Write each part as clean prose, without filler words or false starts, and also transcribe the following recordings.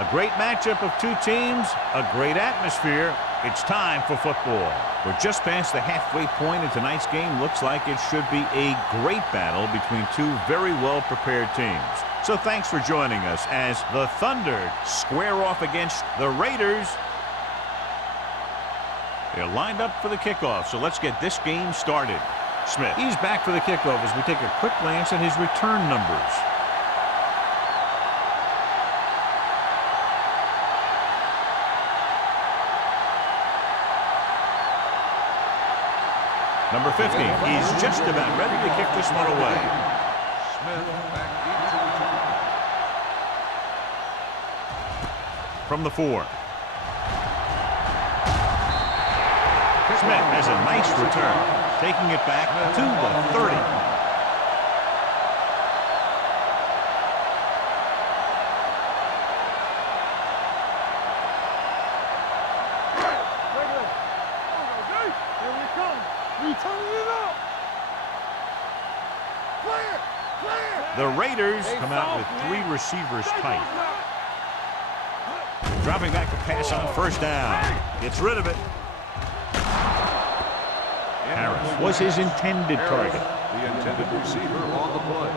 A great matchup of two teams, a great atmosphere. It's time for football. We're just past the halfway point of tonight's game. Looks like it should be a great battle between two very well-prepared teams. So thanks for joining us as the Thunder square off against the Raiders. They're lined up for the kickoff, so let's get this game started. Smith, he's back for the kickoff as we take a quick glance at his return numbers. Number 50, he's just about ready to kick this one away. From the 4. Smith has a nice return, taking it back to the 30. The Raiders come out with 3 receivers tight. Dropping back to pass on first down. Gets rid of it. Harris was his intended target. The intended receiver on the play.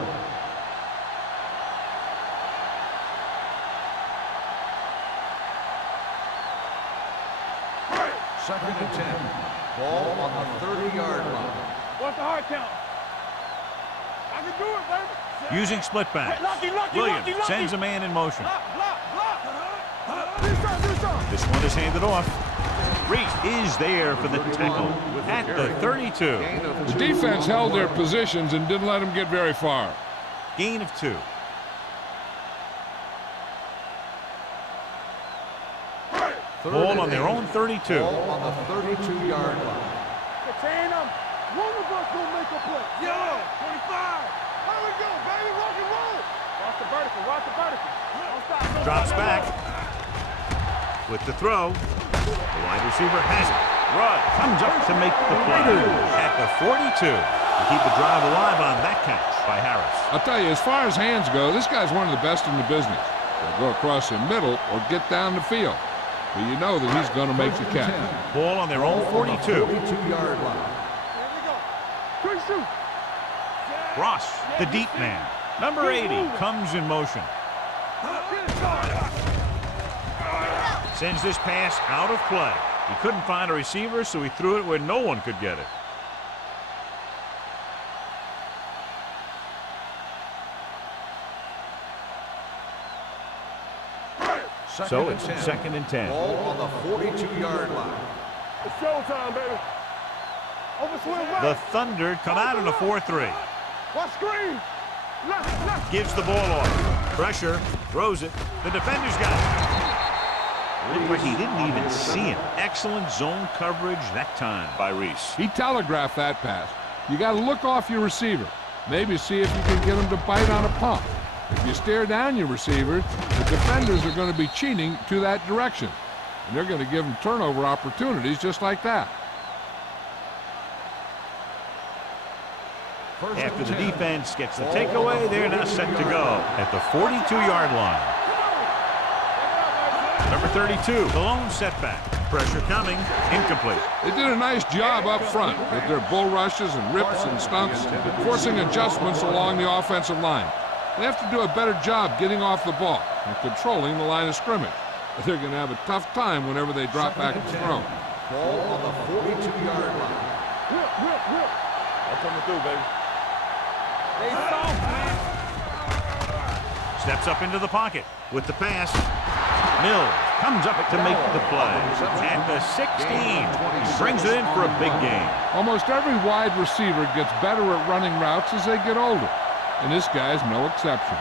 Second and 10. Ball on the 30-yard line. What's the hard count? I can do it, baby. Using split back. Williams sends a man in motion. This one is handed off. Reese is there for the tackle at the 32. The defense held their positions and didn't let them get very far. Gain of 2. Ball on their own 32. Ball on the 32-yard line. One of us will make a play. Yo, 25. How we go, baby? Rock and roll. Watch the vertical. Watch the vertical. Don't stop. Drops back. With the throw. The wide receiver has it. Rudd comes up to make the play at the 42. To keep the drive alive on that catch by Harris. I'll tell you, as far as hands go, this guy's one of the best in the business. They'll go across the middle or get down the field. But you know that he's going to make the catch. Ball on their own 42. 42-yard line. Ross, the deep man. Number 80 comes in motion. Sends this pass out of play. He couldn't find a receiver, so he threw it where no one could get it. So it's second and 10. Ball on the 42-yard line. It's showtime, baby. The Thunder come out in a 4-3. What screen? Gives the ball off. Pressure. Throws it. The defender's got it. Looked like he didn't even see him. Excellent zone coverage that time by Reese. He telegraphed that pass. You got to look off your receiver. Maybe see if you can get him to bite on a pump. If you stare down your receivers, the defenders are going to be cheating to that direction. And they're going to give them turnover opportunities just like that. After the defense gets the takeaway, they're now set to go at the 42-yard line. Number 32, the lone setback. Pressure coming, incomplete. They did a nice job up front with their bull rushes and rips and stunts, forcing adjustments along the offensive line. They have to do a better job getting off the ball and controlling the line of scrimmage. But they're going to have a tough time whenever they drop back to throw. Ball on the 42-yard line. Whip. I'm coming through, baby. They soft, man. Steps up into the pocket with the pass. Mills comes up to make the play at the 16. He brings it in for a big game. Almost every wide receiver gets better at running routes as they get older, and this guy's no exception.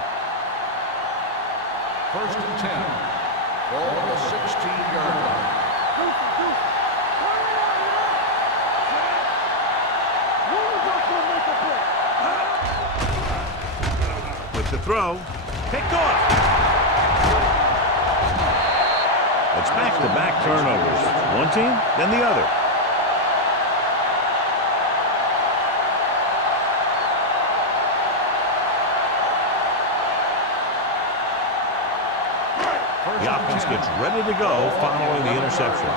First and 10. Ball on the 16-yard line. With the throw, picked off. It's back-to-back turnovers. One team, then the other. The offense gets ready to go following the interception.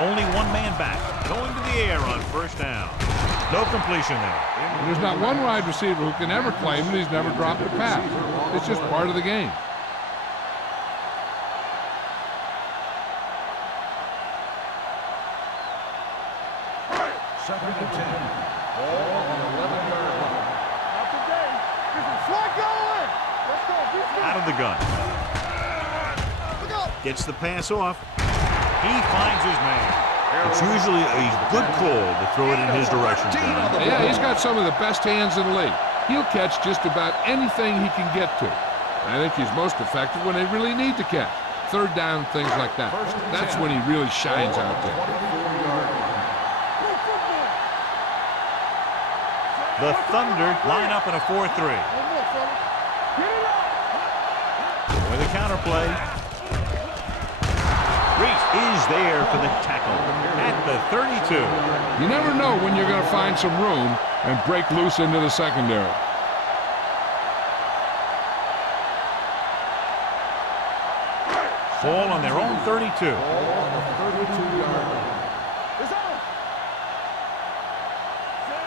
Only one man back, going to the air on first down. No completion there. There's not one wide receiver who can ever claim that he's never dropped a pass. It's just part of the game. Second and 10. Ball on the 11-yard line. Not today. This is slide going. Let's go. Out of the gun. Gets the pass off. He finds his man. It's usually a good call to throw it in his direction, John. Yeah, he's got some of the best hands in the league. He'll catch just about anything he can get to. I think he's most effective when they really need to catch. Third down, things like that. That's when he really shines out there. The Thunder line up in a 4-3. With a counterplay. Reese is there for the tackle at the 32. You never know when you're going to find some room and break loose into the secondary. Ball on their own 32. Ball on the 32-yard line.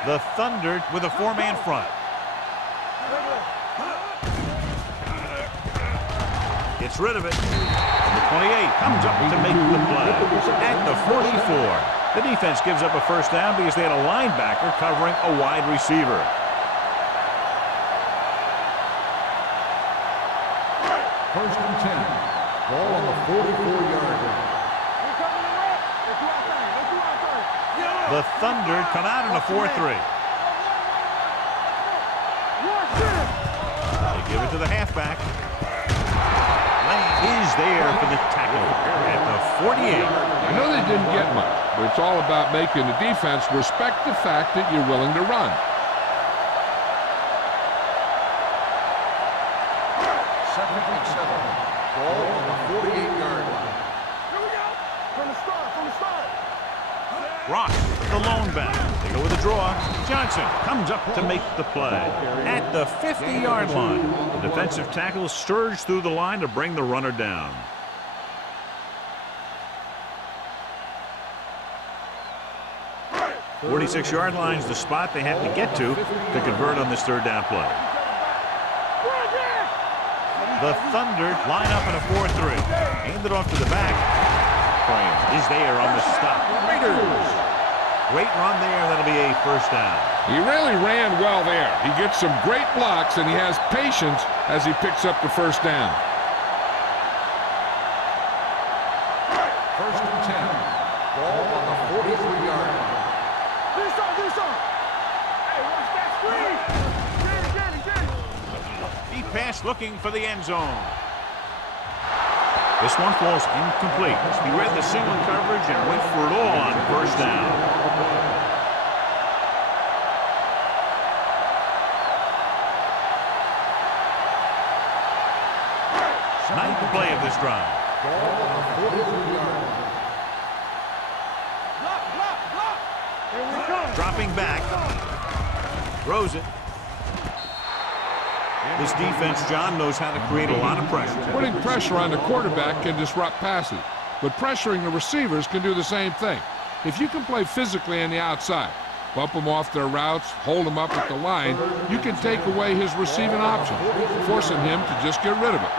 The Thunder with a four-man front. Gets rid of it. The 28 comes up to make the play. At the 44. The defense gives up a first down because they had a linebacker covering a wide receiver. First and 10. Ball on the 44-yard line. The Thunder come out in a 4-3. They give it to the halfback. Lane is there for the tackle at the 48. I know they didn't get much, but it's all about making the defense respect the fact that you're willing to run. Second and 7. Ball on the 48-yard line. Here we go. From the start. Rock, the lone back. They go with a draw. Johnson comes up to make the play at the 50-yard line. The defensive tackle surged through the line to bring the runner down. The 46-yard line is the spot they have to get to convert on this third down play. The Thunder line up in a 4-3. Hand it off to the back. Is there on the stop. Raiders. Great run there. That'll be a first down. He really ran well there. He gets some great blocks, and he has patience as he picks up the first down. First and 10. Ball on the 43-yard line. This on. Hey, watch that screen. Get it. Deep pass looking for the end zone. This one falls incomplete. He read the single coverage and went for it all on first down. Ninth play of this drive. Ball on the 43-yard line. Block. Here we come. Dropping back. Throws it. This defense, John, knows how to create a lot of pressure. Putting pressure on the quarterback can disrupt passes, but pressuring the receivers can do the same thing. If you can play physically on the outside, bump them off their routes, hold them up at the line, you can take away his receiving option, forcing him to just get rid of it.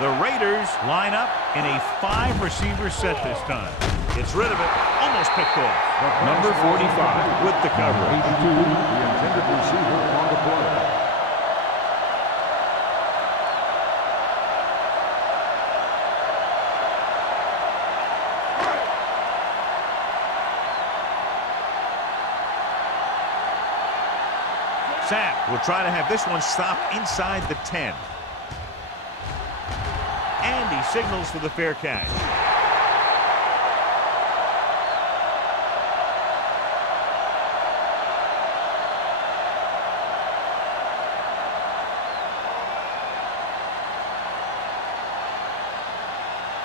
The Raiders line up in a 5-receiver set this time. Gets rid of it, almost picked off. Number 45 with the coverage. The intended receiver on the play. Sapp will try to have this one stop inside the 10. And he signals for the fair catch.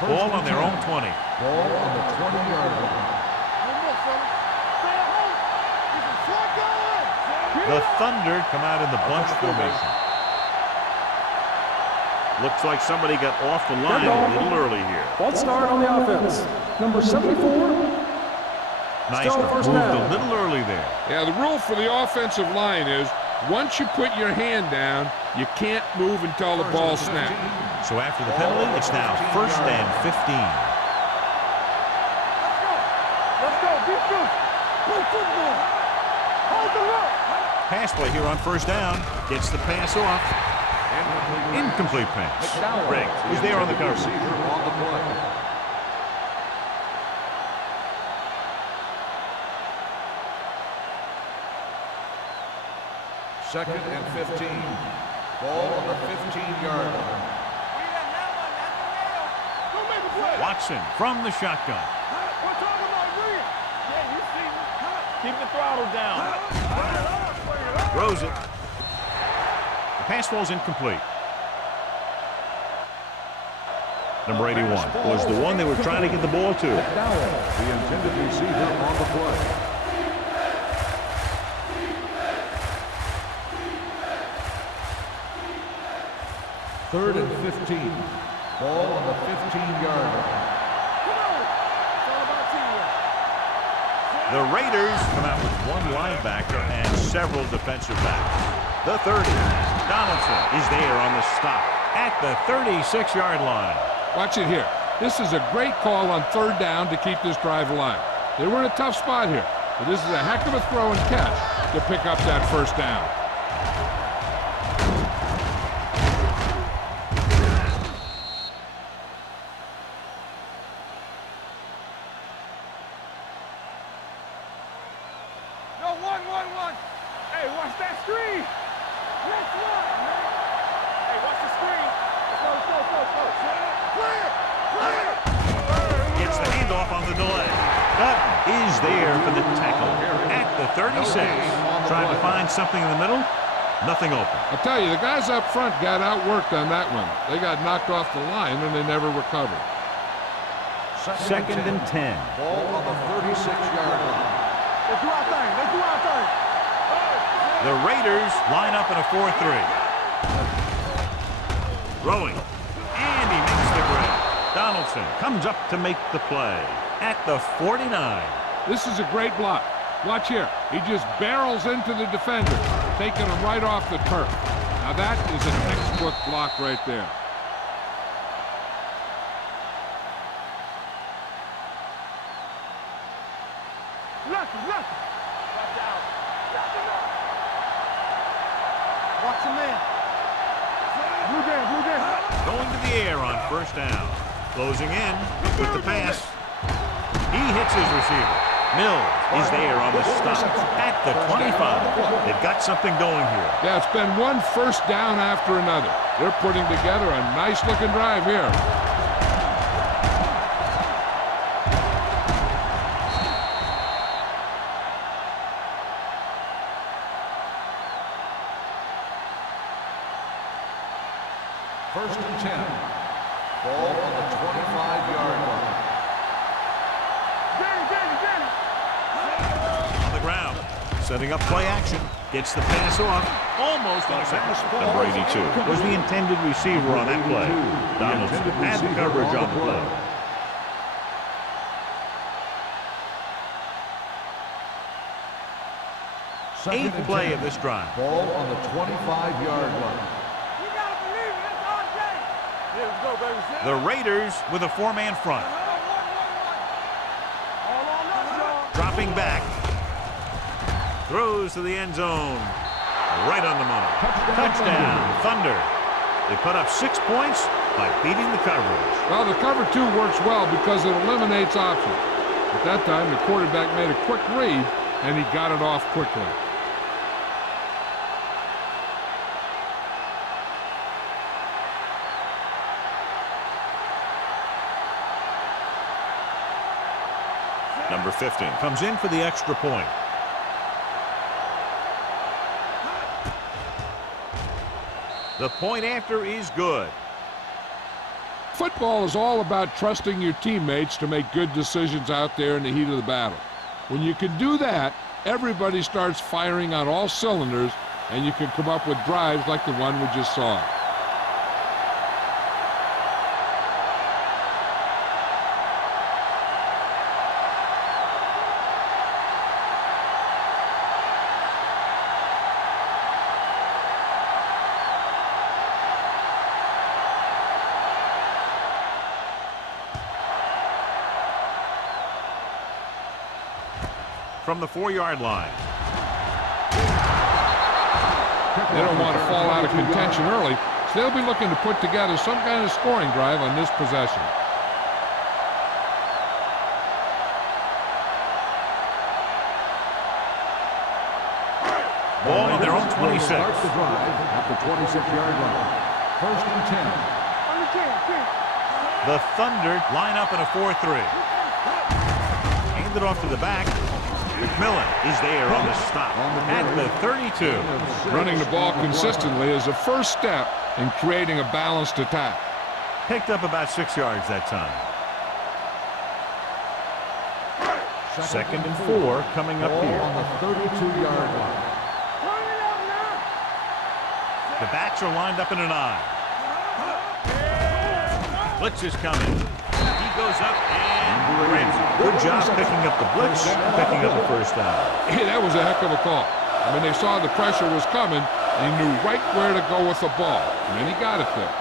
Ball on their own 20. Ball on the 20-yard line. The Thunder come out in the bunch formation. Looks like somebody got off the line a little early here. False start on the offense. Number 74. Nice moved a little early there. Yeah, the rule for the offensive line is once you put your hand down, you can't move until the ball snaps. So after the penalty, it's now 1st and 15. Let's go. Defense. Play football. Hold the look. Pass play here on 1st down. Gets the pass off. Incomplete pass. Riggs is there on the cover. On the play. Second and 15. Ball on the 15-yard line. Don't make a play. Watson from the shotgun. We're talking about Williams. Yeah, you see me. Keep the throttle down. Throws it. The pass falls incomplete. Number 81 was the one they were trying to get the ball to. The intended receiver on the play. Third and 15. Ball on the 15-yard line. Come on. It's all about teamwork. The Raiders come out with one linebacker and several defensive backs. The 30. Donaldson is there on the stop at the 36-yard line. Watch it here. This is a great call on 3rd down to keep this drive alive. They were in a tough spot here, but this is a heck of a throw and catch to pick up that 1st down. No, one. Hey, watch that screen. Let's run, man. Hey, watch the screen. Go. Clear. Gets the handoff on the delay. Dutton is there for the tackle at the 36. Trying to find something in the middle. Nothing open. I'll tell you, the guys up front got outworked on that one. They got knocked off the line and they never recovered. Second and 10. Ball on the 36-yard line. Let's do our thing. The Raiders line up in a 4-3. Throwing. And he makes the grab. Donaldson comes up to make the play at the 49. This is a great block. Watch here. He just barrels into the defender, taking him right off the turf. Now that is a textbook block right there. Lucky. Watch the man. Blue game. Going to the air on 1st down. Closing in with the pass. He hits his receiver. Mills is there on the stop at the 25. They've got something going here. Yeah, it's been one 1st down after another. They're putting together a nice-looking drive here. First and 10. Ball on the 25-yard line. Danny. On the ground. Setting up play action. Gets the pass off. Almost intercepted. Number 82 was the intended receiver on that play. Donaldson had the coverage on the play. Eighth play of this drive. Ball on the 25-yard line. You gotta believe it. That's our game. Yeah, let's go, baby. The Raiders with a 4-man front. All on us, y'all. Dropping back. Throws to the end zone. Right on the money. Touchdown, Thunder. They put up 6 points by beating the coverage. Well, the cover 2 works well because it eliminates options. At that time, the quarterback made a quick read, and he got it off quickly. Number 15 comes in for the extra point. The point after is good. Football is all about trusting your teammates to make good decisions out there in the heat of the battle. When you can do that, everybody starts firing on all cylinders, and you can come up with drives like the one we just saw. From the 4-yard line. They don't want to fall out of contention early, so they'll be looking to put together some kind of scoring drive on this possession. Ball on their own 26. Start the drive at the 26-yard line. First and 10. The Thunder line up in a 4-3. Hand it off to the back. McMillan is there on the stop at the 32. Running the ball consistently is the first step in creating a balanced attack. Picked up about 6 yards that time. Second and 4 coming up here. On the 32-yard line. The backs are lined up in an I. Blitz is coming. He goes up and grabs it. Good job picking up the blitz, picking up the first down. Hey, that was a heck of a call. I mean, they saw the pressure was coming, and he knew right where to go with the ball, and then he got it there.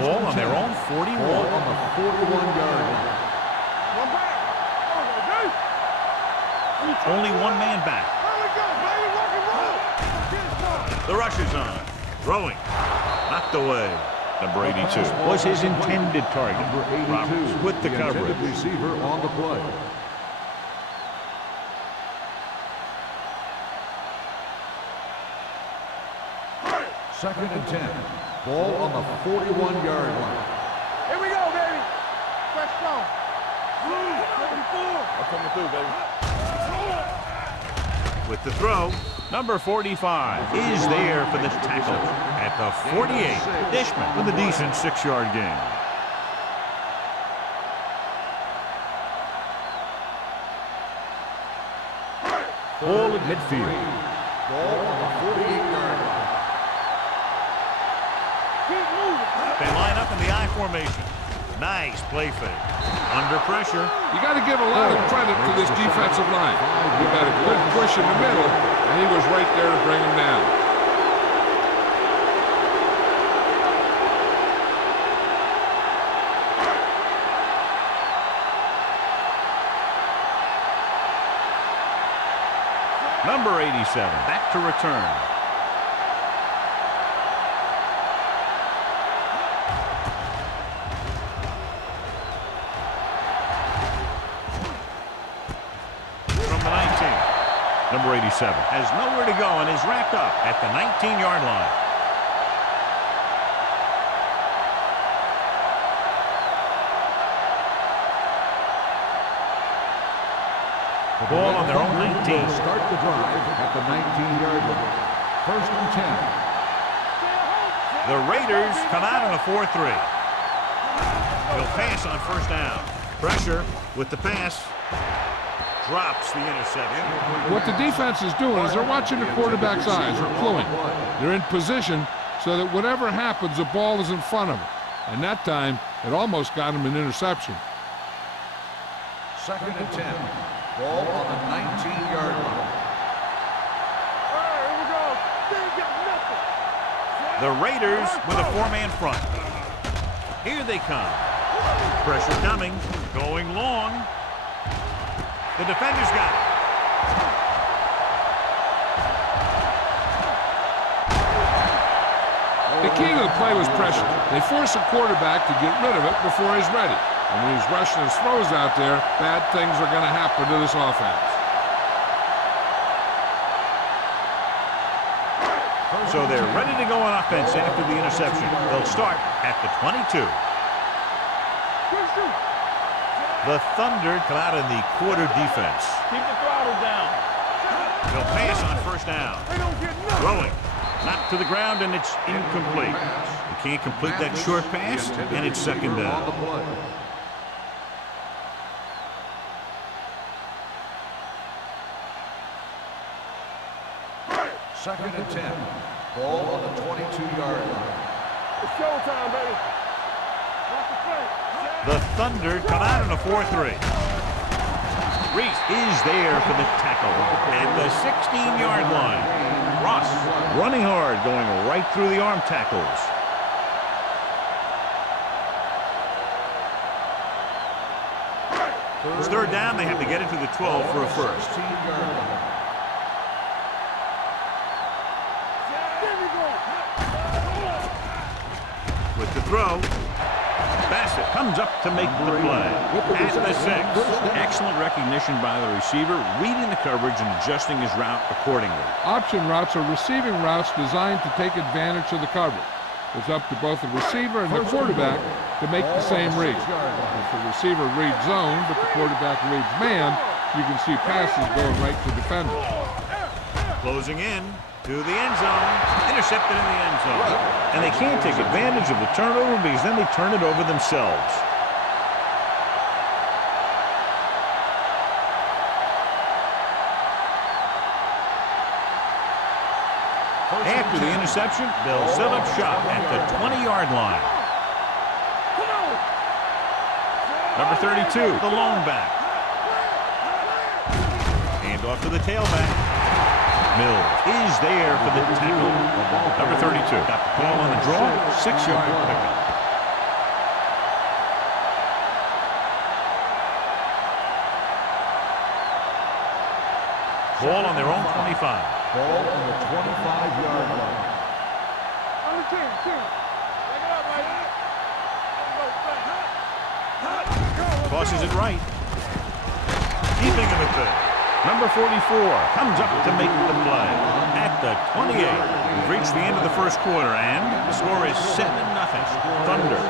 Ball on their own 41. Ball on the 41-yard line. Only one man back. The rush is on. Throwing. Knocked away. Number 82 was his intended target. Number 82 Roberts with the coverage. Receiver on the play. Second and 10. Ball on the 41-yard line. Here we go, baby. Fresh start. 74. I'm coming through, baby. With the throw, number 45 is there for the tackle at the 48. Dishman with a decent 6-yard gain. Ball at midfield. Ball on the 48-yard line. They line up in the I formation. Nice play fake. Under pressure. You got to give a lot of credit to this defensive line. He got a good push in the middle, and he was right there to bring him down. Number 87 back to return. Number 87 has nowhere to go and is wrapped up at the 19-yard line. The ball on their own 19. Start the drive at the 19-yard line. First and 10. The Raiders come out in a 4-3. They'll pass on first down. Pressure with the pass. Drops the interception. What the defense is doing is they're watching the quarterback's eyes. They're cluing. They're in position so that whatever happens, the ball is in front of them. And that time, it almost got him an interception. Second and 10. Ball on the 19-yard line. The Raiders with a 4-man front. Here they come. Pressure coming. Going long. The defender's got it. The key to the play was pressure. They force a quarterback to get rid of it before he's ready. And when he's rushing his throws out there, bad things are going to happen to this offense. So they're ready to go on offense after the interception. They'll start at the 22. The Thunder come out in the quarter defense. Keep the throttle down. They'll pass on first down. Throwing. Knocked to the ground, and it's incomplete. They can't complete that short pass, and it's second down. Second and 10. Ball on the 22-yard line. It's showtime, baby. Watch the play. The Thunder come out in a 4-3. Reese is there for the tackle at the 16-yard line. Ross running hard, going right through the arm tackles. It's third down. They have to get it to the 12 for a first. 16-yard line. With the throw, Bassett comes up to make the play at the 6. Excellent recognition by the receiver, reading the coverage and adjusting his route accordingly. Option routes are receiving routes designed to take advantage of the coverage. It's up to both the receiver and the quarterback to make the same read. If the receiver reads zone, but the quarterback reads man, you can see passes going right to defenders. Closing in to the end zone, intercepted in the end zone. And they can't take advantage of the turnover because then they turn it over themselves. After the interception, they'll set up shop at the 20-yard line. Number 32, the lone back. Hand off to the tailback. Mills is there for the tackle. Number 32 got the ball on the draw, 6-yard pickup. Ball on their own 25. Ball on the 25-yard line. On the team. Take it up, baby. Tosses it right. Keeping him at good. Number 44 comes up to make the play at the 28. We've reached the end of the first quarter, and the score is 7-0. Thunder.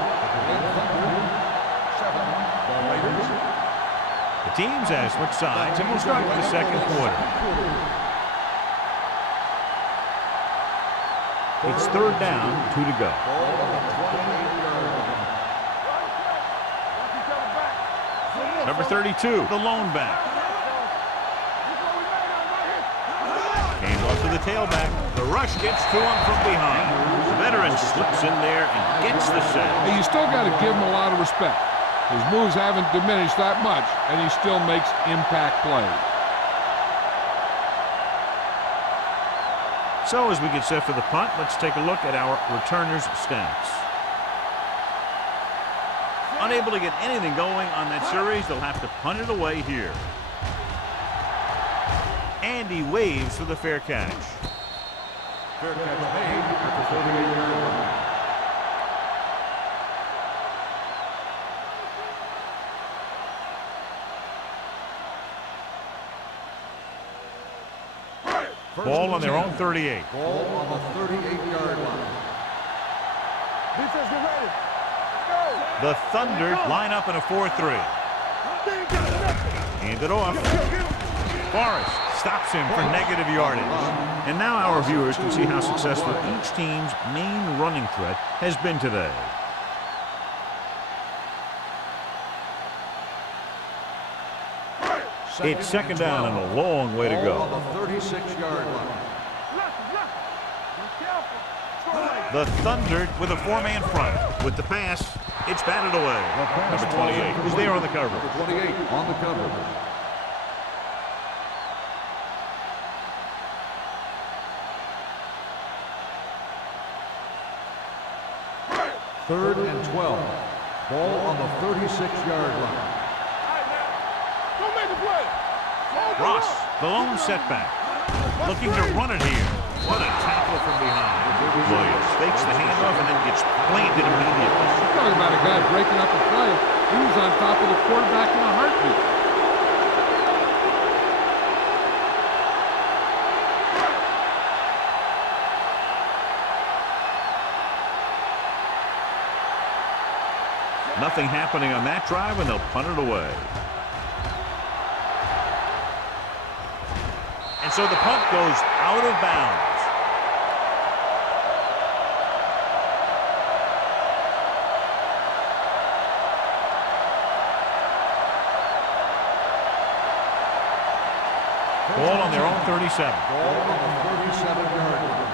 The teams have switched sides, and we'll start with the second quarter. It's third down, 2 to go. Number 32, the lone back. Hand off to the tailback. The rush gets to him from behind. The veteran slips in there and gets the sack. Hey, you still got to give him a lot of respect. His moves haven't diminished that much, and he still makes impact plays. So as we get set for the punt, let's take a look at our returners' stats. Unable to get anything going on that series, they'll have to punt it away here. Andy waves for the fair catch. Fair catch made at the 38-yard line. Ball on their own 38. Ball on the 38-yard line. Defense, get ready. The Thunder line up in a 4-3. Hand it off. Forrest stops him for negative yardage. And now our viewers can see how successful each team's main running threat has been today. It's second down and a long way to go. On the 36-yard line. The Thunder with a 4-man front. With the pass, it's batted away. Number 28 is there on the cover. Number 28 on the cover. Third and 12. Ball on the 36-yard line. Don't make the play. Ross, the lone setback. Looking to run it here. What a tackle from behind. Williams fakes the handoff and then gets planted immediately. Talking about a guy breaking up a play. He was on top of the quarterback in a heartbeat. Nothing happening on that drive, and they'll punt it away. And so the punt goes out of bounds. Ball ball on their own 37. Ball on the 37-yard line.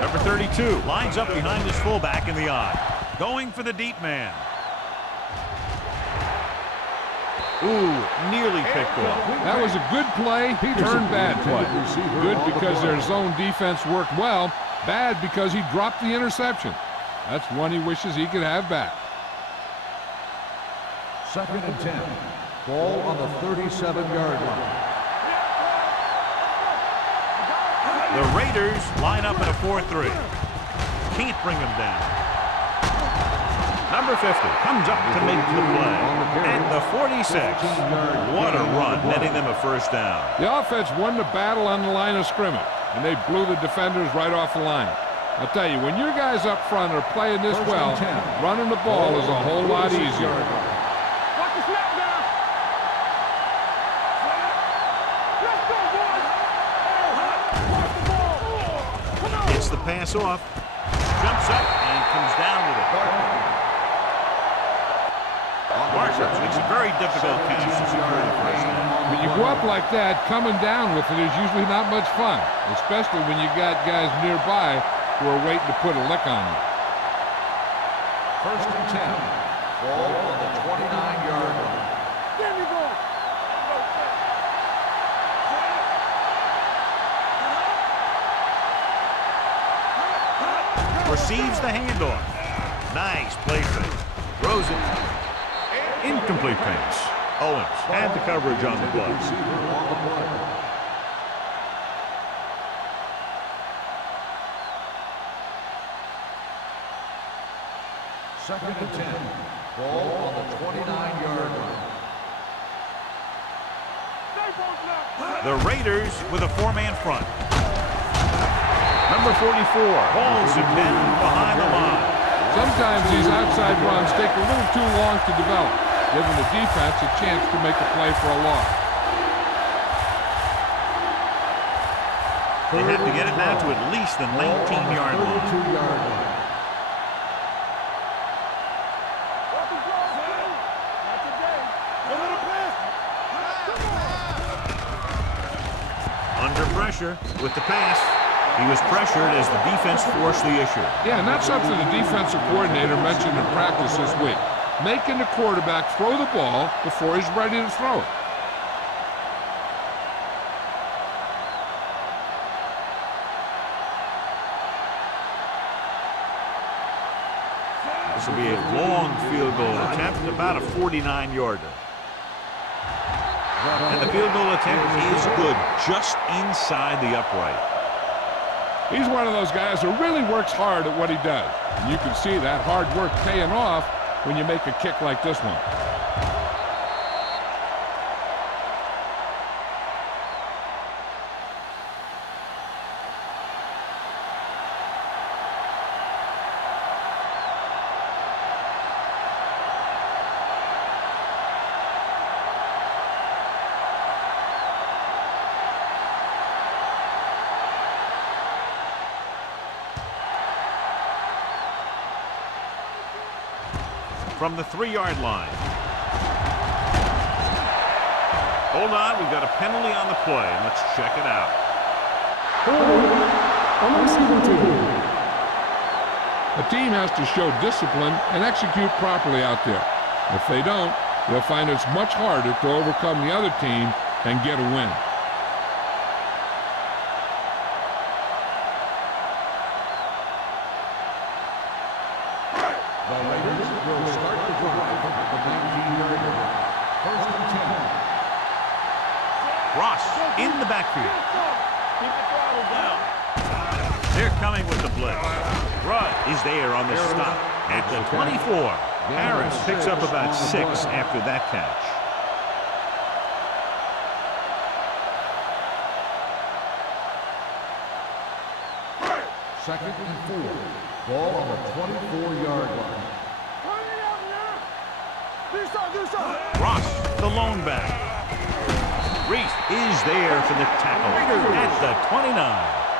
Number 32 lines up behind his fullback in the odd. Going for the deep man. Ooh, nearly picked off. That was a good play, turned bad play. Good because their zone defense worked well. Bad because he dropped the interception. That's one he wishes he could have back. 2nd and 10. Ball on the 37-yard line. The Raiders line up in a 4-3. Can't bring him down. Number 50 comes up to make the play. At the 46. What a run, netting them a first down. The offense won the battle on the line of scrimmage, and they blew the defenders right off the line. I'll tell you, when your guys up front are playing this well, running the ball is a whole lot easier. Watch the snap down. Let's go, boys. Watch the ball. Come on. Gets the pass off. Jumps up and comes down with it. Marshall makes a very difficult catch to secure the first down. When you go up like that, coming down with it is usually not much fun, especially when you got guys nearby who are waiting to put a lick on you. 1st and 10. Ball on the 29-yard line. There we go. Receives the handoff. Nice play fake. Throws it. Incomplete pass. Owens had the coverage on the play. Receiver on the play. Second and 10. Ball on the 29-yard line. The Raiders with a 4-man front. Number 44 hauls him down behind the line. Sometimes these outside runs take a little too long to develop, giving the defense a chance to make a play for a loss. They have to get it now to at least the 19-yard line. 32-yard line. Under pressure with the pass. He was pressured as the defense forced the issue. Yeah, and that's something the defensive coordinator mentioned in practice this week. Making the quarterback throw the ball before he's ready to throw it. This will be a long field goal attempt, about a 49-yarder. And the field goal attempt is good, just inside the upright. He's one of those guys who really works hard at what he does. And you can see that hard work paying off when you make a kick like this one. From the 3-yard line. Hold on, we've got a penalty on the play. Let's check it out. On the receiving team. A team has to show discipline and execute properly out there. If they don't, they'll find it's much harder to overcome the other team and get a win. The Raiders will start the drive at the 19-yard line. 1st and 10. Ross in the backfield. Keep the throttle down. They're coming with the blitz. Rudd is there on the stop. At the 24, Harris picks up about 6 after that catch. Second and 4. Ball on the 24-yard line. Ross, the lone back. Reese is there for the tackle at the 29.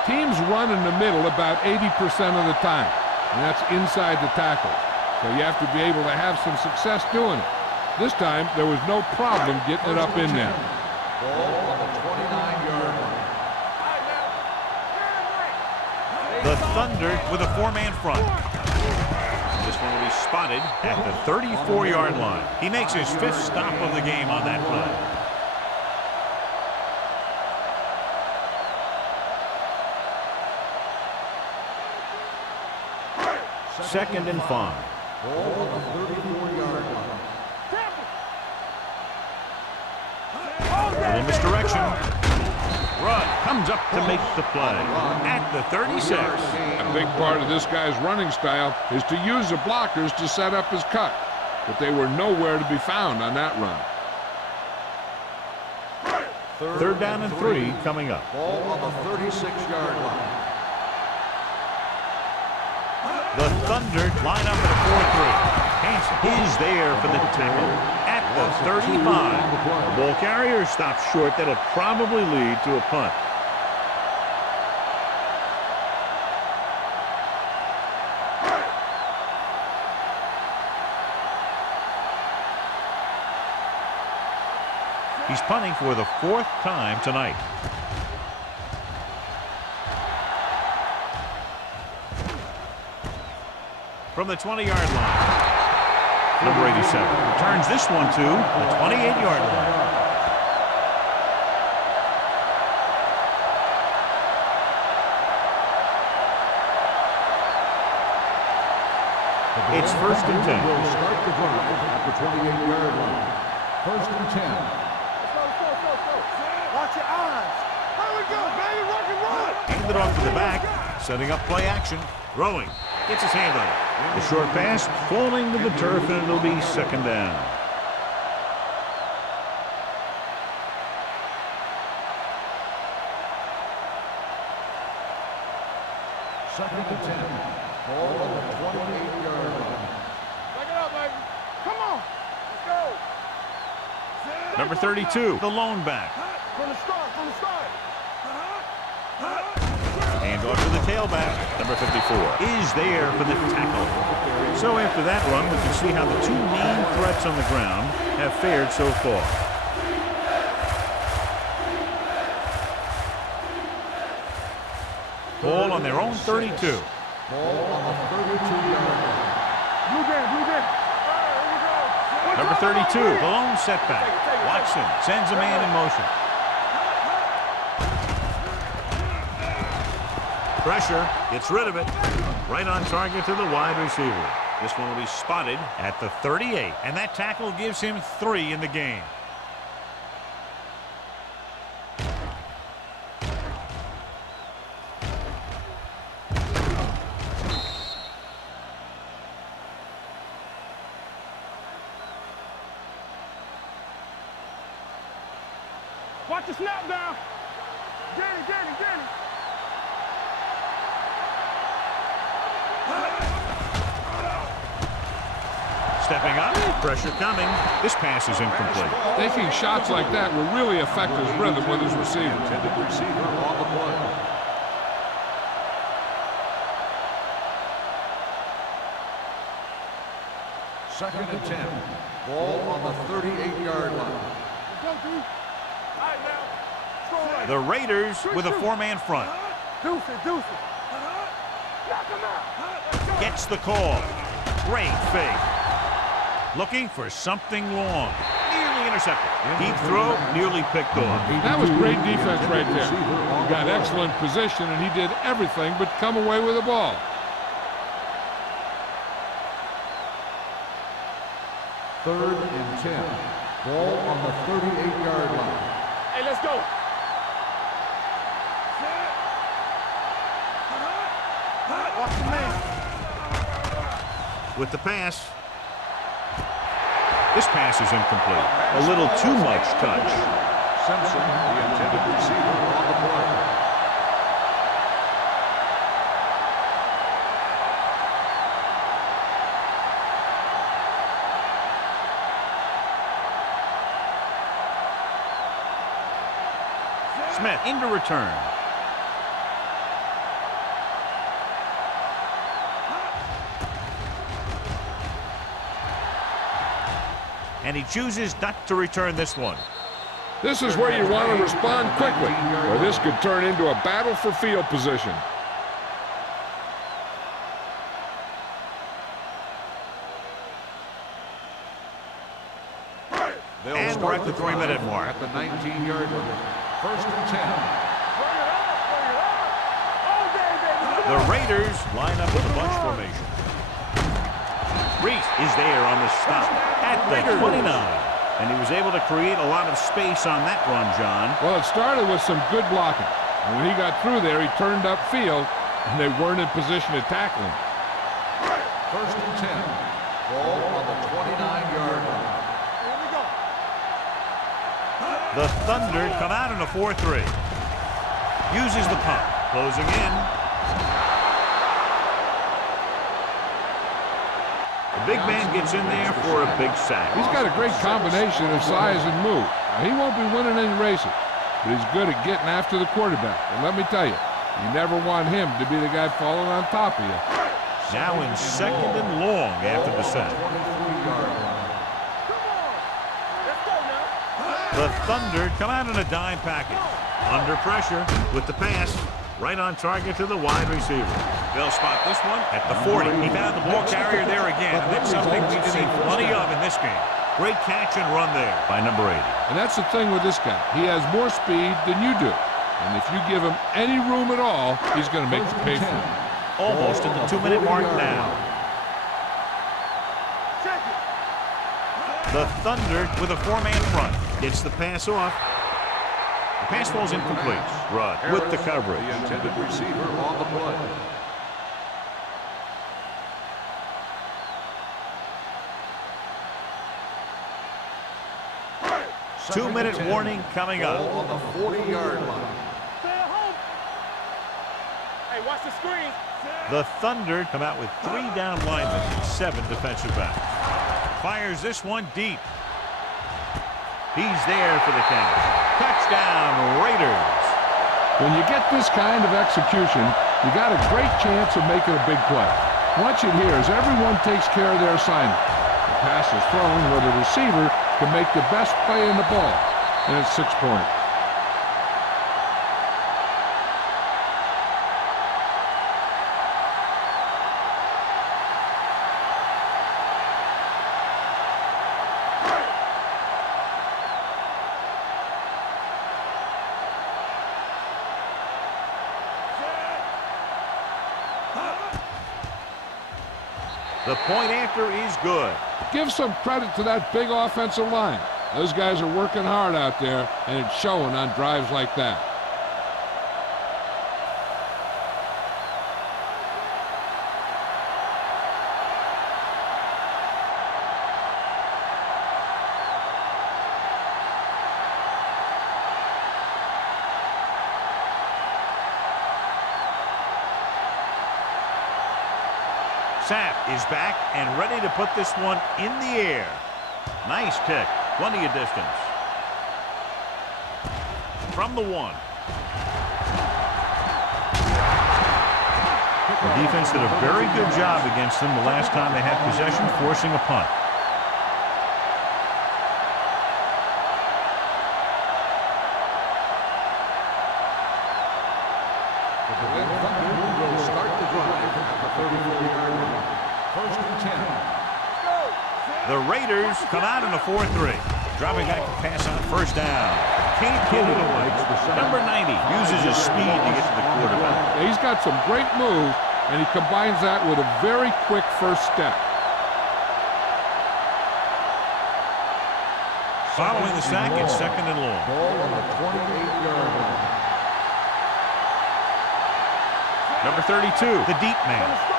Teams run in the middle about 80% of the time, and that's inside the tackle. So you have to be able to have some success doing it. This time, there was no problem getting it up in there. Ball on the 29-yard line. The Thunder with a four-man front. This one will be spotted at the 34-yard line. He makes his fifth stop of the game on that play. Second and 5. Ball on the 34-yard line. Little misdirection. Rudd comes up to make the play at the 36. A big part of this guy's running style is to use the blockers to set up his cut, but they were nowhere to be found on that run. Third down and 3 coming up. Ball on the 36-yard line. The Thunder line up at a 4-3. Hanson is there for the tackle at the 35. The ball carrier stops short. That'll probably lead to a punt. He's punting for the 4th time tonight. From the 20-yard line, number 87 returns this one to the 28-yard line. It's first and 10. Will start the drive at the 28-yard line. First and 10. Watch your eyes. Here we go, baby. Rock and roll. Handed off to the back, setting up play action, throwing. Gets his hand on it. The short pass falling to the turf, and it'll be second down. Second and 10. Ball on the 28-yard line. Back it up, baby. Come on. Let's go. Number 32, the lone back. From the start, from the start. Hand off to the tailback. Number 54 is there for the tackle. So after that run, we can see how the two main threats on the ground have fared so far. Ball on their own 32. Ball on the 32-yard line. Blue game, blue game. Number 32, the lone setback. Watson sends a man in motion. Pressure, gets rid of it. Right on target to the wide receiver. This one will be spotted at the 38, and that tackle gives him 3 in the game. Watch the snap down. Danny, Danny, Danny. Stepping up, pressure coming. This pass is incomplete. Taking shots like that will really affect his rhythm with his receiver. Intended receiver on the play. Second and 10. Ball on the 38-yard line. Go, D. All right, now. The Raiders with a 4-man front. Deuce it, deuce it. Knock him out. Gets the call. Great fake. Looking for something long. Nearly intercepted. Deep throw, nearly picked off. That was great defense right there. He got excellent position, and he did everything but come away with the ball. Third and 10. Ball on the 38-yard line. Hey, let's go. Watch the man. With the pass. This pass is incomplete. A little too much touch. Simpson, the intended receiver on the play. Smith into return. and he chooses not to return this one. This is where you want to respond quickly, or this could turn into a battle for field position. And we're at the 3-minute mark. At the 19-yard line. 1st and 10. The Raiders line up with a bunch formation. Reese is there on the stop at the 29. And he was able to create a lot of space on that run, John. Well, it started with some good blocking. And when he got through there, he turned upfield, and they weren't in position to tackle him. 1st and 10. Ball on the 29-yard line. The Thunder come out in a 4-3. Uses the punt. Closing in. The big man gets in there for a big sack. He's got a great combination of size and move. Now, he won't be winning any races, but he's good at getting after the quarterback. And let me tell you, you never want him to be the guy falling on top of you. Now in 2nd and long after the sack. The Thunder come out in a dime package. Under pressure with the pass. Right on target to the wide receiver. They'll spot this one at the 40. He found the ball carrier there again. And that's something we've seen plenty of in this game. Great catch and run there by number 80. And that's the thing with this guy. He has more speed than you do. And if you give him any room at all, he's going to make you pay for it. Almost at the 2-minute mark now. The Thunder with a 4-man front. Gets the pass off. The pass falls incomplete. Rudd with the coverage. The intended receiver on the play. Two-minute warning coming up. Ball on the 40-yard line. Hey, watch the screen. The Thunder come out with 3 down linemen and 7 defensive backs. Fires this one deep. He's there for the catch. Touchdown, Raiders. When you get this kind of execution, you got a great chance of making a big play. Watch it here as everyone takes care of their assignment. The pass is thrown where the receiver can make the best play in the ball, and it's 6 points. The point after is good. Give some credit to that big offensive line. Those guys are working hard out there, and it's showing on drives like that. Sapp is back and ready to put this one in the air. Nice kick. Plenty of distance. From the 1. The defense did a very good job against them the last time they had possession, forcing a punt. Will start the drive at the 34-yard line. 1st and 10. The Raiders come out in a 4-3. Dropping back to pass on 1st down. Can't get it away. Number 90 uses his speed to get to the quarterback. He's got some great moves, and he combines that with a very quick first step. Following the sack, it's 2nd and long. Ball on the 28-yard line. Number 32, the deep man.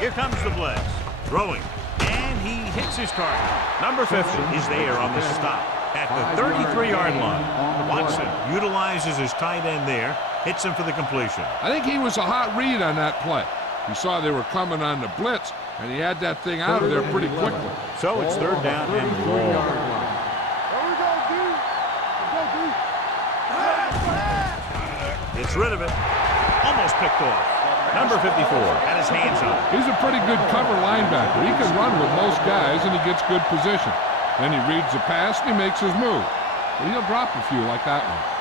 Here comes the blitz. Throwing. And he hits his target. Number 50 is there on the stop at the 33-yard line. Watson utilizes his tight end there. Hits him for the completion. I think he was a hot read on that play. He saw they were coming on the blitz, And he had that thing out of there pretty quickly. So it's third down and long. There we go, D. Let's go, D. Gets rid of it. Almost picked off. Number 54 had his hands on it. He's a pretty good cover linebacker. He can run with most guys, and he gets good position. Then he reads the pass, and he makes his move. But he'll drop a few like that one.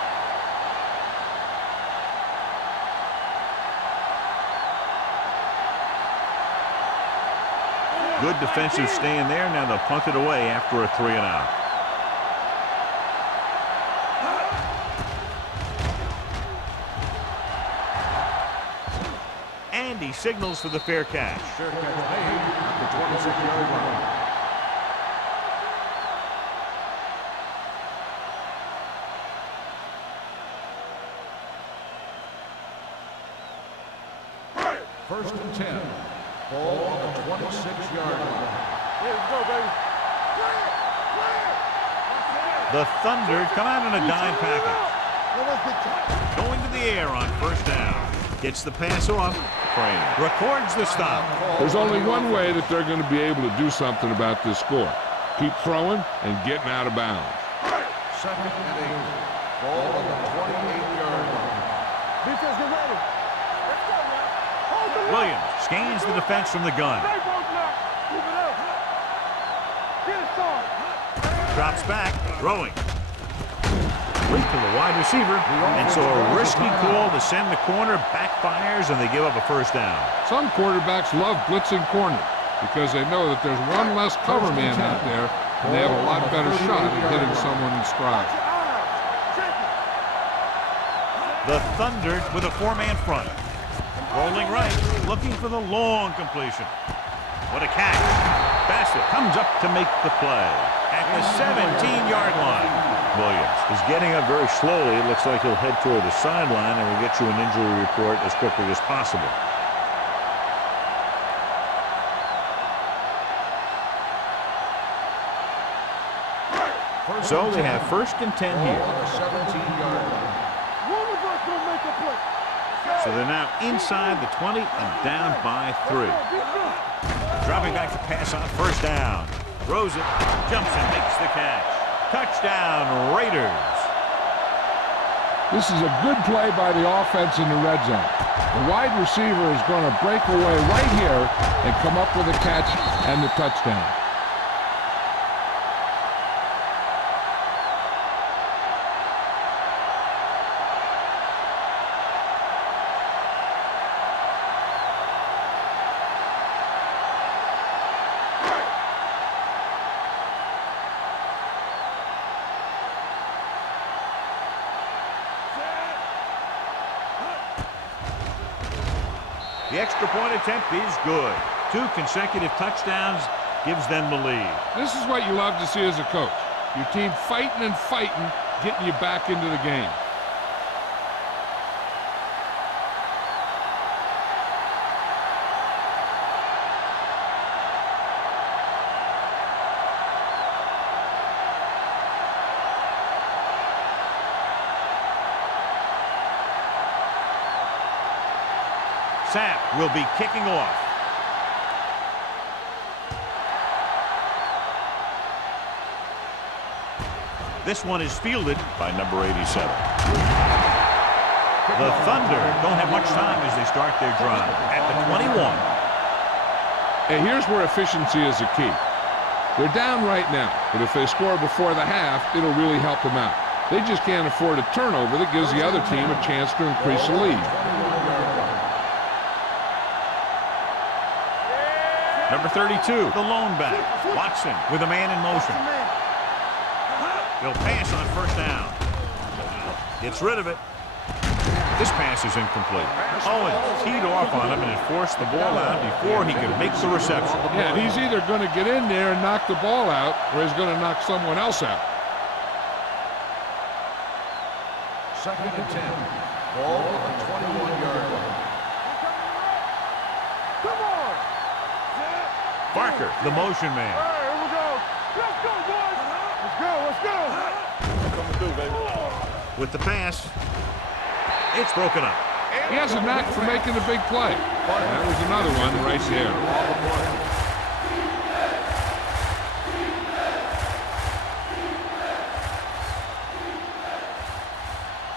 Good defensive stand there. Now they'll punt it away after a 3-and-out. And he signals for the fair catch. Fair catch made at the 26-yard line. First and 10. Ball on the 26-yard line. Here we go, baby. The Thunder come out in a dime package. Going to the air on first down. Gets the pass off. Crane records the stop. There's only one way that they're going to be able to do something about this score. Keep throwing and getting out of bounds. Second and 8. Ball on the 28-yard line. Defense, get ready. Let's go, man. Hold the Williams scans the defense from the gun. Stay broke now. Keep it up. Get it started. Drops back, throwing. Complete to the wide receiver. And so a risky call to send the corner backfires, and they give up a first down. Some quarterbacks love blitzing corners because they know that there's one less cover man out there, and they have a lot better shot at hitting someone in stride. The Thunder with a four-man front. Rolling right, looking for the long completion. What a catch. Bassett comes up to make the play at the 17-yard line. Williams is getting up very slowly. It looks like he'll head toward the sideline, and we'll get you an injury report as quickly as possible. So they have first and 10 here. On the 17-yard line. One of us will make a play. So they're now inside the 20 and down by 3. Dropping back to pass on first down. Throws it, jumps and makes the catch. Touchdown, Raiders. This is a good play by the offense in the red zone. The wide receiver is going to break away right here and come up with a catch and the touchdown. The extra point attempt is good. 2 consecutive touchdowns gives them the lead. This is what you love to see as a coach. Your team fighting and fighting, getting you back into the game. Sapp will be kicking off. This one is fielded by number 87. The Thunder don't have much time as they start their drive at the 21. And here's where efficiency is the key. They're down right now, but if they score before the half, it'll really help them out. They just can't afford a turnover that gives the other team a chance to increase the lead. Number 32, the lone back. Watson with a man in motion. He'll pass on first down. Gets rid of it. This pass is incomplete. Owens teed off on him and it forced the ball out before he could make the reception. Yeah, and he's either going to get in there and knock the ball out, or he's going to knock someone else out. Second and 10. Ball on the 21-yard line. Come on. Barker, the motion man. All right, here we go. Let's go, boys. Let's go, let's go. Coming through, baby. With the pass, it's broken up. He has a knack for making a big play. That was another one right there.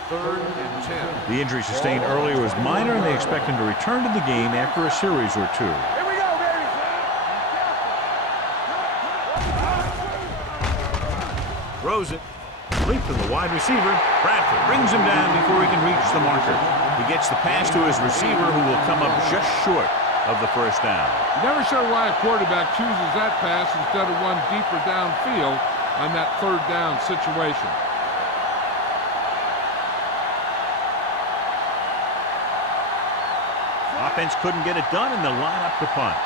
3rd and 10. The injury sustained earlier was minor, and they expect him to return to the game after a series or two. Here we go, baby. Throws it. Leap to the wide receiver. Bradford brings him down before he can reach the marker. He gets the pass to his receiver, who will come up just short of the first down. Never sure why a quarterback chooses that pass instead of one deeper downfield on that 3rd down situation. Offense couldn't get it done, and they'll line up to punt.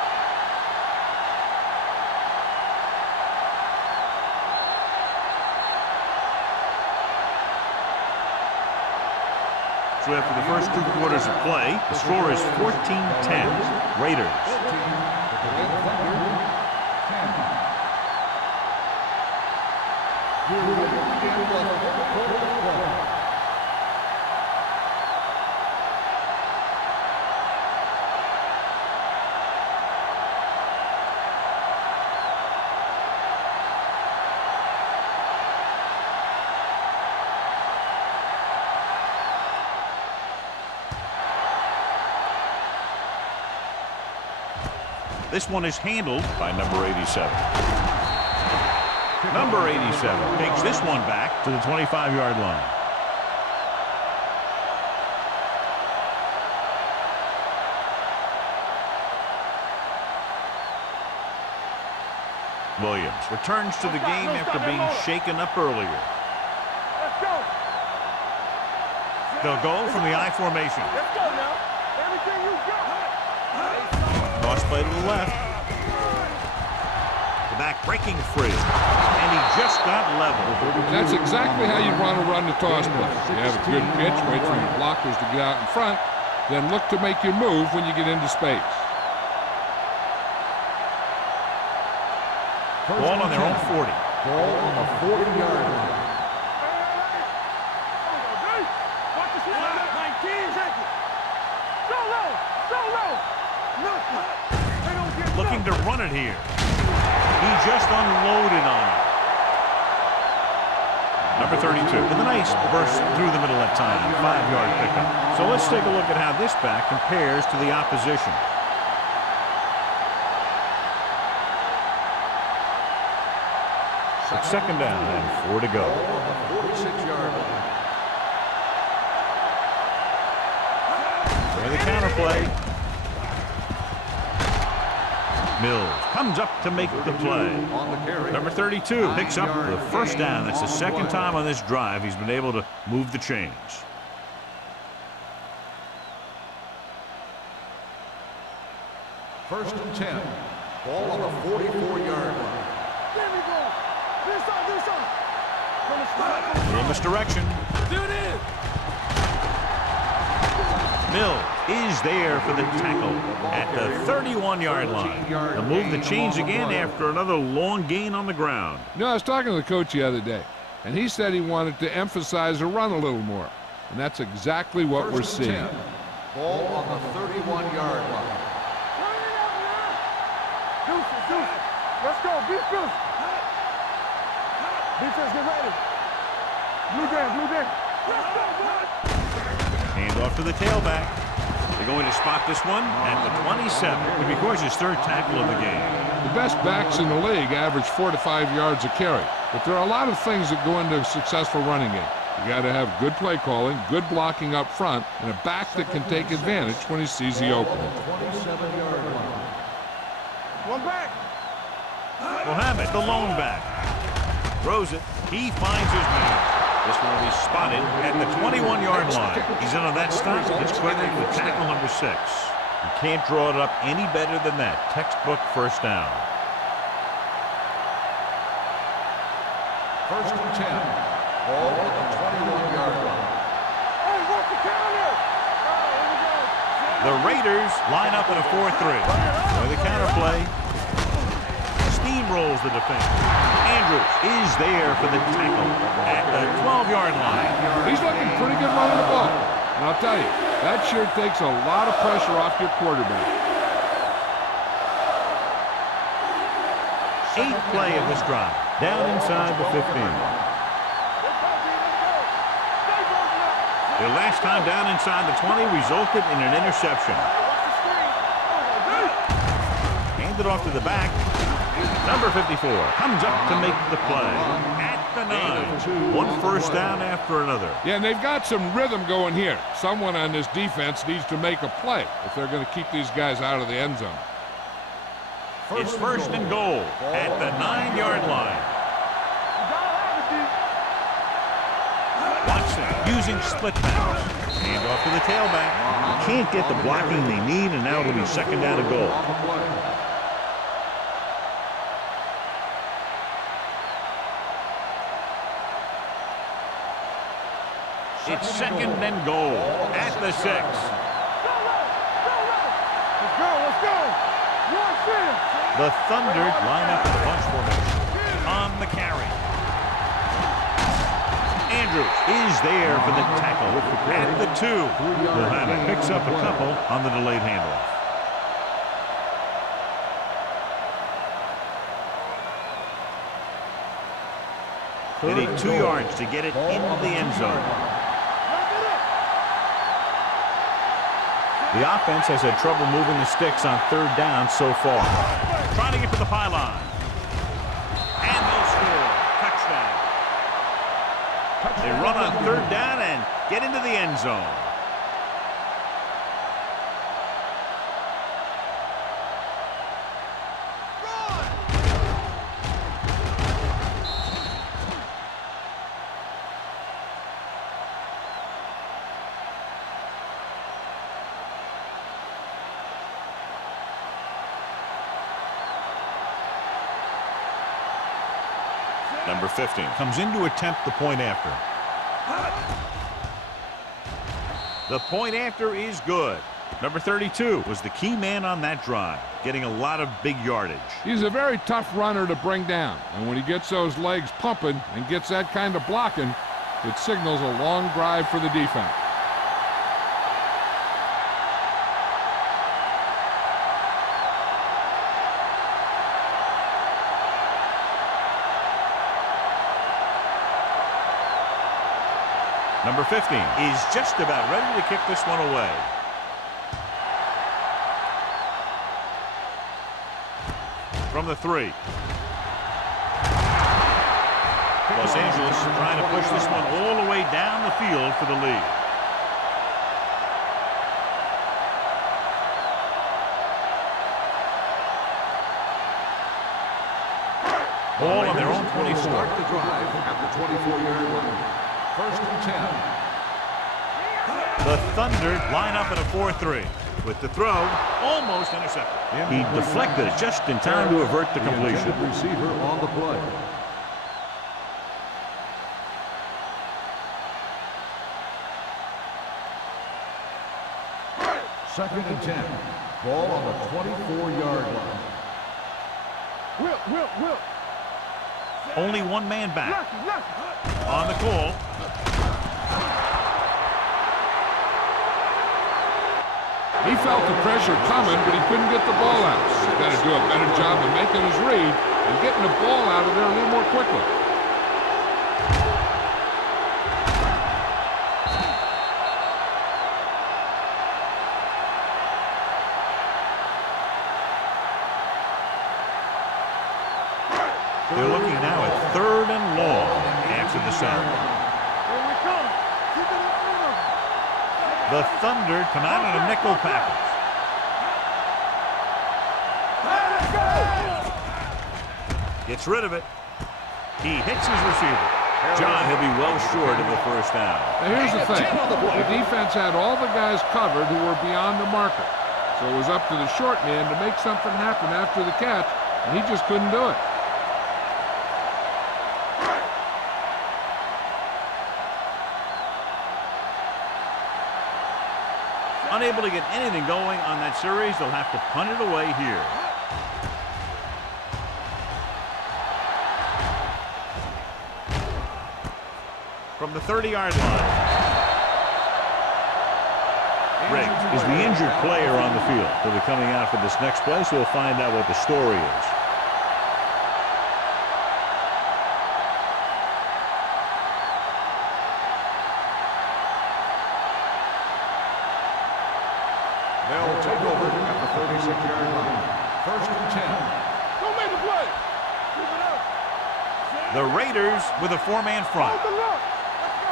So after the first 2 quarters of play, the score is 14-10. Raiders. This one is handled by number 87. Number 87 takes this one back to the 25-yard line. Williams returns to the game after being shaken up earlier. Let's go. They'll go from the I formation. Let's go now. Everything you got. Toss play to the left. The back breaking free. And he just got level. That's exactly how you want to run the toss play. You have a good pitch, wait for your blockers to get out in front, then look to make your move when you get into space. Ball on their own 40. Ball on the 40-yard line. Looking to run it here. He just unloaded on it. Number 32 with a nice burst through the middle that time. 5-yard pickup. So let's take a look at how this back compares to the opposition. It's 2nd down and 4 to go. Ball on the 46-yard line. There's the counterplay. Mills comes up to make the play. On the carry. Number 32 picks up the first down. That's the 2nd time on this drive he's been able to move the chains. First and 10. Ball on the 44-yard line. There we go. This side, this side. Little misdirection. Mills is there for the tackle at the 31-yard line. They'll move the chains again after another long gain on the ground. You know, I was talking to the coach the other day, and he said he wanted to emphasize the run a little more. And that's exactly what we're First and seeing. 10. Ball on the 31-yard line. Deuces. Let's go. Defense. Defense, get ready. Blue jam. Let's go, boy. Hand off to the tailback. They're going to spot this one at the 27. It records his 3rd tackle of the game. The best backs in the league average 4 to 5 yards a carry. But there are a lot of things that go into a successful running game. You got to have good play calling, good blocking up front, and a back that can take advantage when he sees the opening. 27-yard line. One back. We'll have it. The lone back. Throws it. He finds his man. This one will be spotted at the 21-yard line. He's in on that stop. It's credited with tackle number 6. You can't draw it up any better than that. Textbook first down. First and 10. Ball on the 21-yard line. Hey, what's the counter? Here we go. The Raiders line up in a 4-3. With the counterplay. Steamrolls the defense. Andrews is there for the tackle at the 12-yard line. He's looking pretty good running the ball. And I'll tell you, that sure takes a lot of pressure off your quarterback. 8th play of this drive. Down inside the 15. Their last time down inside the 20 resulted in an interception. Handed off to the back. Number 54 comes up to make the play. At the 9. One first down after another. Yeah, and they've got some rhythm going here. Someone on this defense needs to make a play if they're going to keep these guys out of the end zone. It's first and goal at the 9-yard line. Watson using split pass. Hand off to the tailback. Can't get the blocking they need, and now it'll be second down and goal. It's second and goal at the 6. Let's go. The Thunder line up in the bunch formation on the carry. Andrews is there for the tackle at the 2. Muhammad picks up a couple on the delayed handoff. They need 2 yards to get it into the end zone. The offense has had trouble moving the sticks on third down so far. Trying to get to the pylon. And they'll score. Touchdown. They run on third down and get into the end zone. Number 15 comes in to attempt the point after. The point after is good. Number 32 was the key man on that drive, getting a lot of big yardage. He's a very tough runner to bring down, and when he gets those legs pumping and gets that kind of blocking, it signals a long drive for the defense. Number 15 is just about ready to kick this one away. From the 3. Los Angeles trying to push this one all the way down the field for the lead. Ball on their own 24. Start the drive at the 24-yard line. First and 10. The Thunder line up at a 4-3. With the throw, almost intercepted. He deflected it just in time to avert the completion. The receiver on the play. Second and 10. Ball on the 24-yard line. Whip. Only one man back. On the call. He felt the pressure coming, but he couldn't get the ball out. He's got to do a better job of making his read and getting the ball out of there a little more quickly. They're looking now at 3rd and long after the sack. Here we come. Keep it in front of them. The Thunder come out in a nickel package. Gets rid of it. He hits his receiver. John, he'll be well short of the first down. Now here's the thing. The defense had all the guys covered who were beyond the marker. So it was up to the short man to make something happen after the catch, and he just couldn't do it. Unable to get anything going on that series, they'll have to punt it away here. From the 30-yard line. Riggs is the injured player on the field. He'll be coming out for this next play, so we'll find out what the story is. They'll take over at the 36-yard line. First and 10. Don't make a play. Keep it up. The Raiders with a four-man front. Hold the look. Let's go.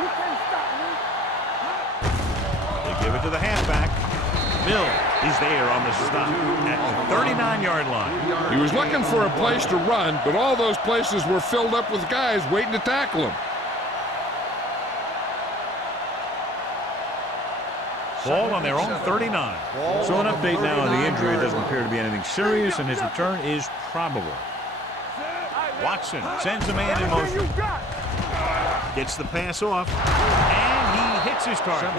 You can't stop me. They give it to the halfback. Mill is there on the stop at the 39-yard line. He was looking for a place to run, but all those places were filled up with guys waiting to tackle him. Ball on their own 39. So an update now on the injury. It doesn't appear to be anything serious, and his return is probable. Watson sends a man in motion. Gets the pass off, and he hits his target.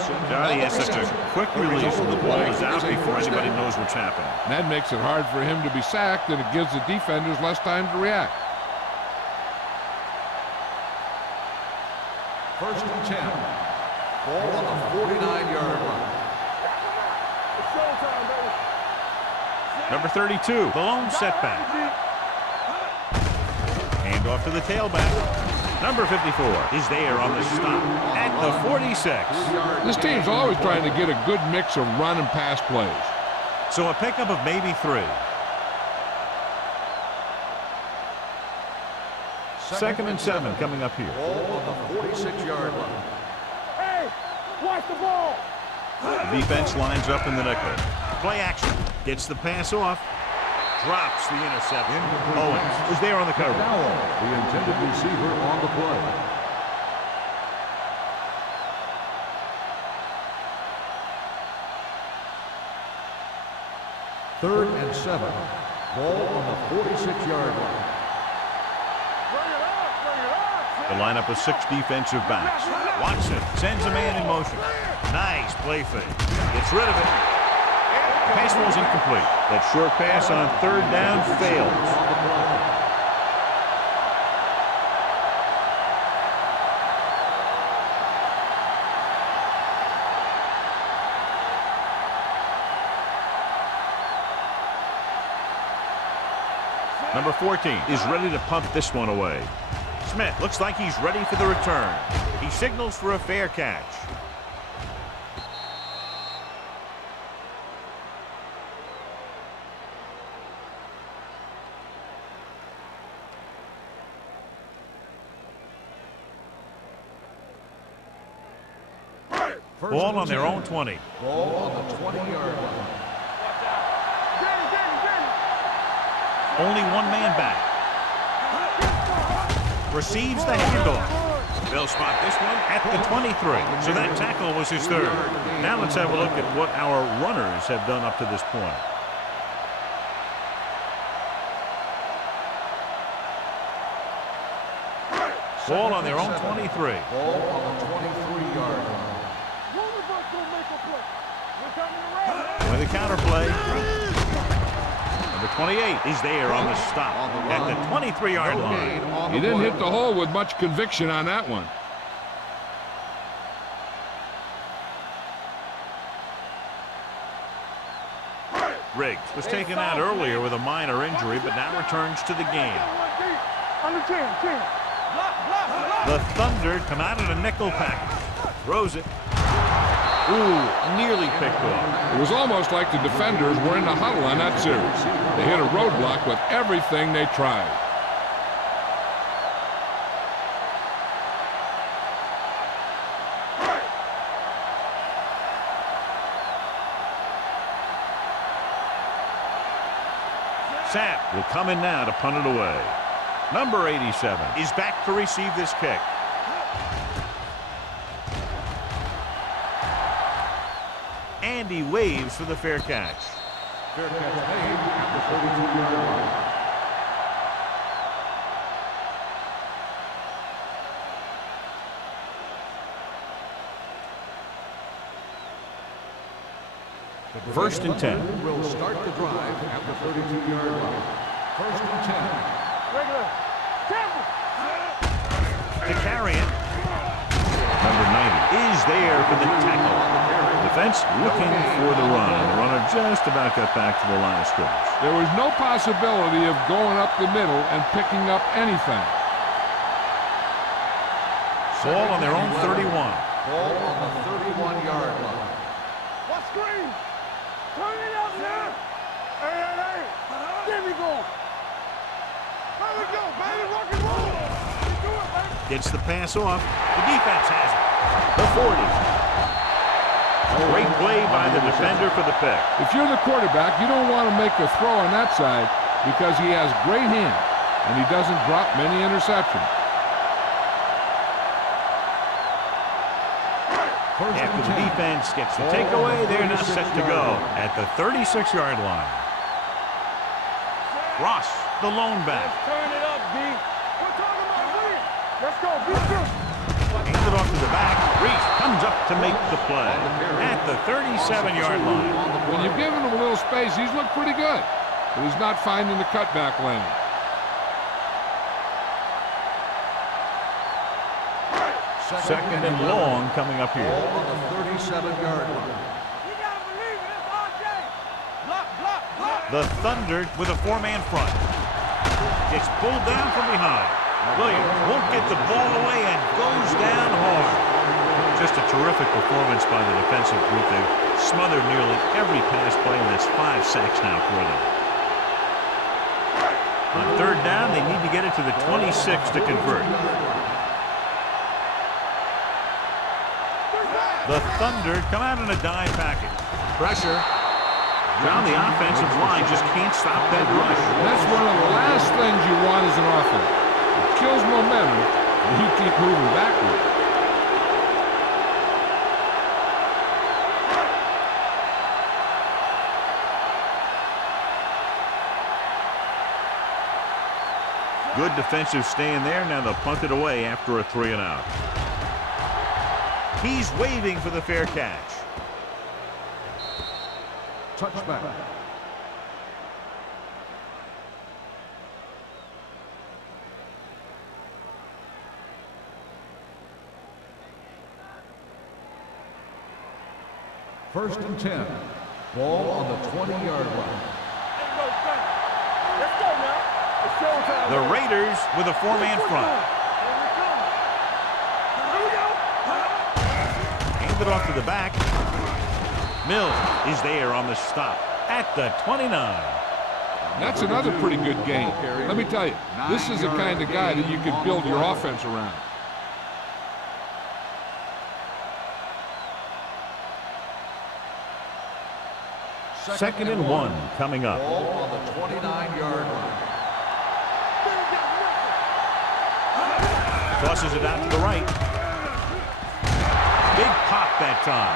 He has such a quick release, and the ball is out before anybody knows what's happening. And that makes it hard for him to be sacked, and it gives the defenders less time to react. First and 10. Ball on the 49-yard line. It's showtime, baby. Number 32, the lone setback. Hand off to the tailback. Number 54 is there on the stop at the 46. This team's always trying to get a good mix of run and pass plays. So a pickup of maybe 3. Second and 7 coming up here. Ball on the 46-yard line. Hey, watch the ball. The defense lines up in the nickel. Play action. Gets the pass off. Drops the interception. Owens is there on the cover. The intended receiver on the play. Third and 7. Ball on the 46-yard line. Bring it up, bring it up. The lineup of 6 defensive backs. Watson sends a man in motion. Nice play fake. Gets rid of it. Pass was incomplete. That short pass on 3rd down fails. Number 14 is ready to pump this one away. Smith looks like he's ready for the return. He signals for a fair catch. Ball on their own 20. Ball on the 20-yard line. Only one man back. Receives the handoff. They'll spot this one at the 23. So that tackle was his 3rd. Now let's have a look at what our runners have done up to this point. Ball on their own 23. Ball on the 23-yard line. With a counter play. Number 28 is there on the stop at the 23-yard line. He didn't hit the hole with much conviction on that one. Riggs was taken out earlier with a minor injury, but now returns to the game. Under 10. The Thunder come out in a nickel package. Throws it. Ooh, nearly picked off. It was almost like the defenders were in the huddle on that series. They hit a roadblock with everything they tried. Sapp will come in now to punt it away. Number 87 is back to receive this kick. And he waves for the fair catch. Fair catch made at the 32-yard line. First and 10. Will start the drive at the 32-yard line. First and 10. Regular. Temple. To carry it. Number 90 is there for the tackle. Defense looking for the run. The runner just about got back to the line of scrimmage. There was no possibility of going up the middle and picking up anything. Ball on their own 31. Ball on the 31-yard line. What screen? Turn it up, man. Hey. There we go. There we go, baby. Rock and roll. You do it, baby. Gets the pass off. The defense has it. The 40. Great play by the defender for the pick. If you're the quarterback, you don't want to make a throw on that side because he has great hands and he doesn't drop many interceptions. After the defense gets the takeaway, they're now set to go at the 36-yard line. Ross, the lone back. Let's turn it up, B. We're talking about winning. Let's go, be good. Hands it off to the back. Reese comes up to make the play at the 37-yard line. When you've given him a little space, he's looked pretty good, but he's not finding the cutback lane. Second and long coming up here. Ball on the 37-yard line. You gotta believe it. It's RJ. Block. The Thunder with a four-man front. Gets pulled down from behind. Williams won't get the ball away and goes down hard. Just a terrific performance by the defensive group. They've smothered nearly every pass play, and that's 5 sacks now for them. On third down, they need to get it to the 26 to convert. The Thunder come out in a dime package. Pressure. Down the offensive line just can't stop that rush. And that's one of the last things you want as an offense. It kills momentum, and you keep moving backward. Good defensive stand there. Now they'll punt it away after a 3-and-out. He's waving for the fair catch. Touchback. First and 10. Ball on the 20-yard line. Let's go now. It's showtime. The Raiders with a four-man front. Hand it off to the back. Mills is there on the stop at the 29. That's another pretty good game. Let me tell you, this is the kind of guy that you could build your offense around. Second and 1 coming up. Ball on the 29-yard line. Tosses it out to the right. Big pop that time.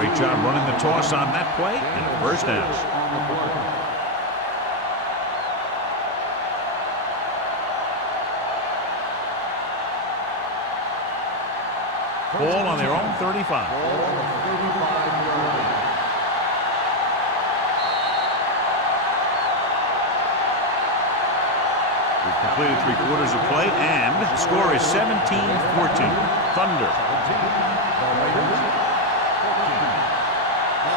Great job running the toss on that play, and a first down. Ball on their own 35. Ball on the 35-yard line. We've completed 3/4 of play, and the score is 17-14. Thunder.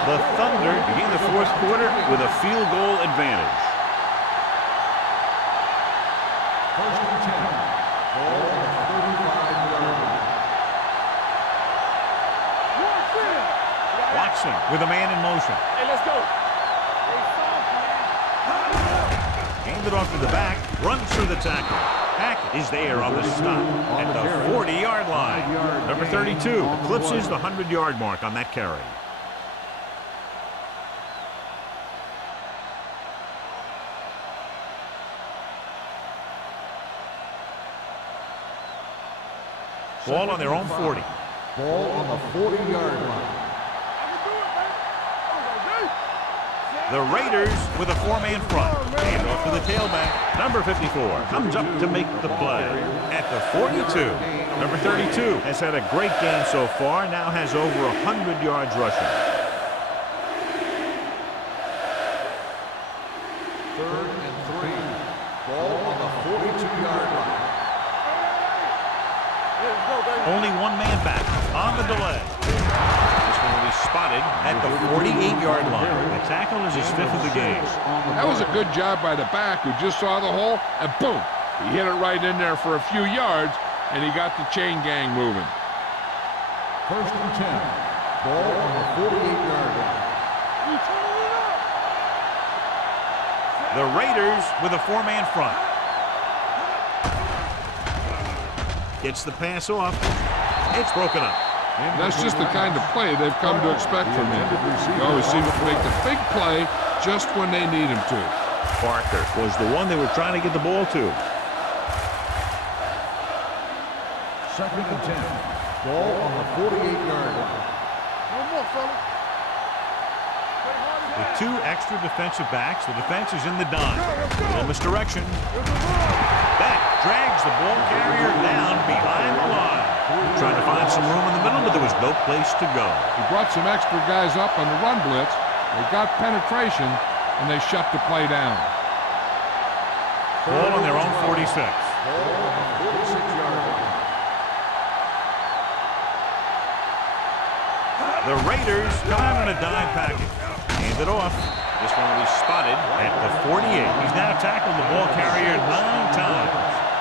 The Thunder begin the fourth quarter with a field goal advantage. First and 10. Ball on the 35-yard line. Watson with a man in motion. Hey, let's go. Hand it off to the back. Runs through the tackle. Hackett is there on the stop at the 40-yard line. Number 32 eclipses the 100-yard mark on that carry. Ball on their own 40. Ball on the 40-yard line. The Raiders with a four-man front. Hand off to the tailback. Number 54 comes up to make the play at the 42. Number 32 has had a great game so far, now has over 100 yards rushing. Third and 3. Ball on the 42-yard line. Only one man back on the delay. This one will be spotted at the 48-yard line. The tackle is his 5th of the game. That was a good job by the back who just saw the hole, and boom, he hit it right in there for a few yards, and he got the chain gang moving. First and 10. Ball on the 48-yard line. The Raiders with a 4-man front. Gets the pass off. It's broken up. That's just the kind of play they've come to expect from him. He always seems to make the big play just when they need him to. Parker was the one they were trying to get the ball to. 2nd and 10. Ball on the 48-yard line. One more, fella. With 2 extra defensive backs, the defense is in the dime. Little misdirection. That drags the ball carrier down behind the line. Trying to find some room in the middle, but there was no place to go. He brought some extra guys up on the run blitz. They got penetration, and they shut the play down. Ball on their own 46. Ball on the 46-yard line. The Raiders come out in a dime package. Hand it off. This one will be spotted at the 48. He's now tackled the ball carrier 9 times.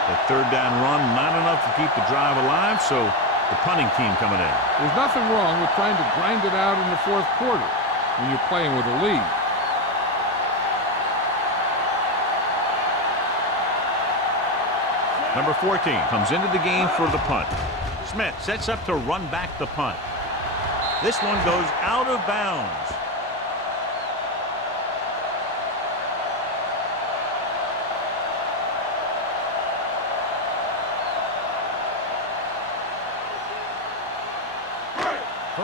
The 3rd down run, not enough to keep the drive alive, so the punting team coming in. There's nothing wrong with trying to grind it out in the 4th quarter when you're playing with a lead. Number 14 comes into the game for the punt. Smith sets up to run back the punt. This one goes out of bounds.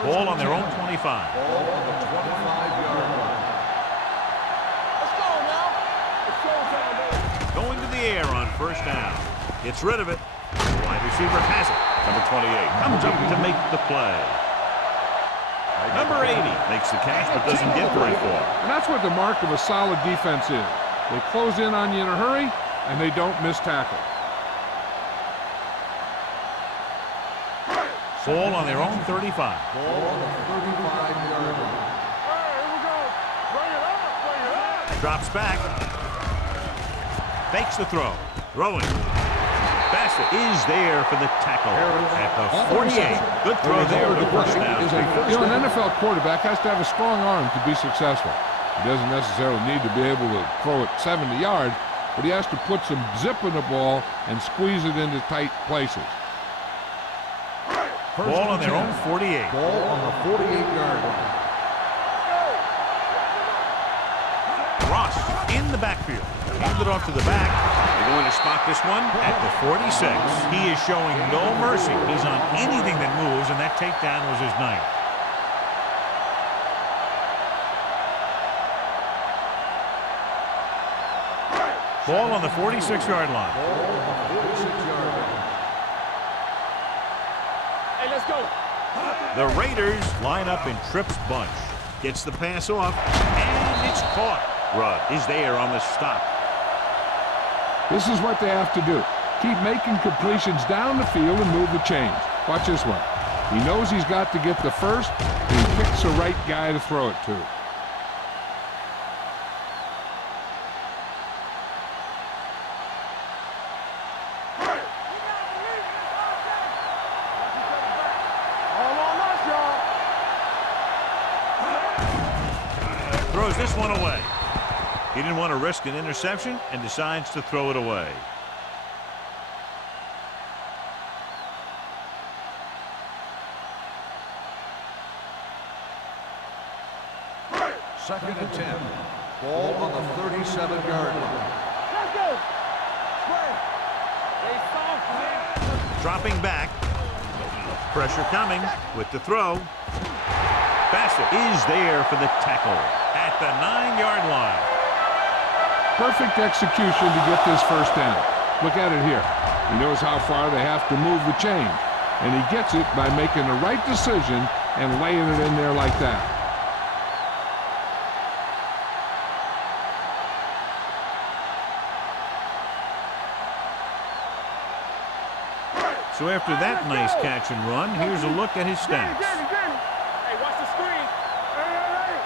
Ball on their own 25. Ball on the 25-yard line. Let's go now. It's showtime, baby. Going to the air on 1st down. Gets rid of it. Wide receiver has it. Number 28 comes up to make the play. Number 80 makes the catch but doesn't get very far. And that's what the mark of a solid defense is. They close in on you in a hurry, and they don't miss tackle. Ball on their own 35. Ball on the 35-yard line. Hey, here we go. Bring it up, bring it up. Drops back. Fakes the throw. Throwing. Bassett is there for the tackle at the 48. Good throw there for the first down. You know, an NFL quarterback has to have a strong arm to be successful. He doesn't necessarily need to be able to throw it 70 yards, but he has to put some zip in the ball and squeeze it into tight places. Ball on their own 48. Ball on the 48-yard line. Ross in the backfield. Hand it off to the back. They're going to spot this one at the 46. He is showing no mercy. He's on anything that moves, and that takedown was his ninth. Ball on the 46-yard line. Ball on the 46-yard line. Hey, let's go. The Raiders line up in Tripp's bunch. Gets the pass off, and it's caught. Rudd is there on the stop. This is what they have to do. Keep making completions down the field and move the chains. Watch this one. He knows he's got to get the first, and he picks the right guy to throw it to. All on us, y'all. Throws this one away. He didn't want to risk an interception and decides to throw it away. Second and 10. Ball on the 37-yard line. Let's go. Spread. They soft, man. Dropping back. Pressure coming with the throw. Bassett is there for the tackle at the 9-yard line. Perfect execution to get this first down. Look at it here. He knows how far they have to move the chain, and he gets it by making the right decision and laying it in there like that. So after that nice catch and run, here's a look at his stats. Hey, watch the screen. Hey.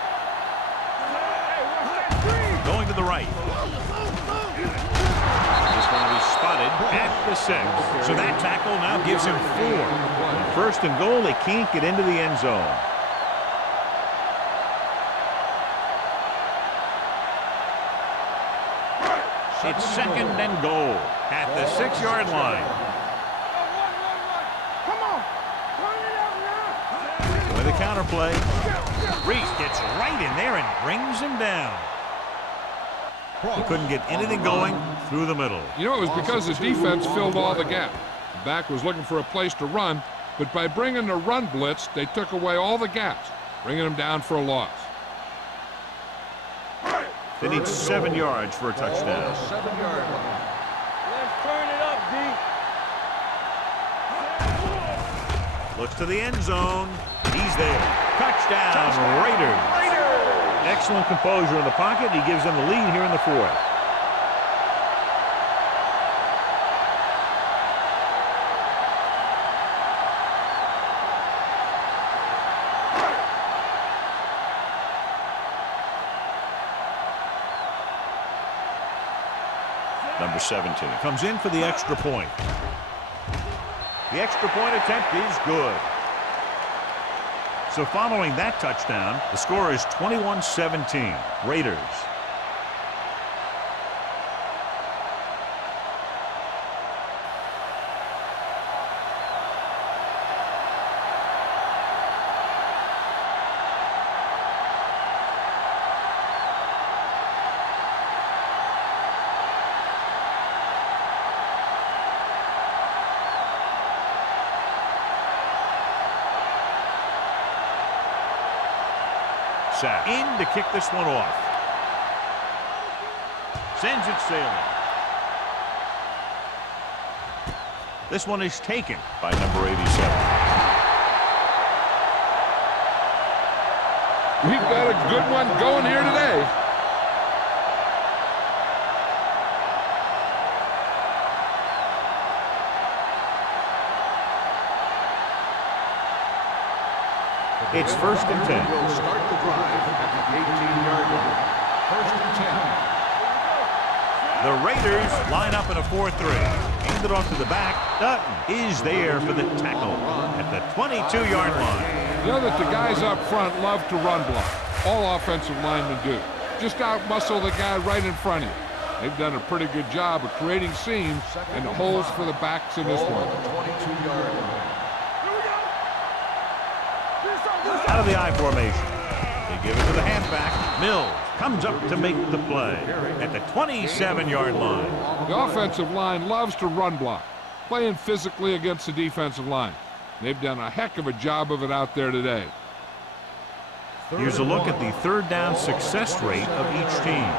Hey, watch that screen. Going to the right. This one will be spotted at the 6. So that tackle now gives him 4. On 1st and goal, they can't get into the end zone. It's second and goal at the 6-yard line. Come on. Turn it up now. With a counterplay. Reese gets right in there and brings him down. He couldn't get anything going through the middle. You know, it was because the defense filled all the gap. The back was looking for a place to run, but by bringing the run blitz, they took away all the gaps, bringing them down for a loss. They need 7 yards for a touchdown. 7-yard line. Let's turn it up, D. Looks to the end zone. He's there. Touchdown, Raiders. Excellent composure in the pocket. He gives them the lead here in the 4th. Number 17 comes in for the extra point. The extra point attempt is good. So following that touchdown, the score is 21-17. Raiders. In to kick this one off. Sends it sailing. This one is taken by number 87. We've got a good one going here today. It's 1st and 10. Will start the drive at the 18-yard line. 1st and 10. The Raiders line up in a 4-3. Hand it off to the back. Dutton is there for the tackle at the 22-yard line. You know that the guys up front love to run block. All offensive linemen do. Just out-muscle the guy right in front of you. They've done a pretty good job of creating seams and holes for the backs in this one. 22-yard line. Out of the I formation. They give it to the halfback. Mills comes up to make the play at the 27-yard line. The offensive line loves to run block, playing physically against the defensive line. They've done a heck of a job of it out there today. Here's a look at the 3rd down success rate of each team.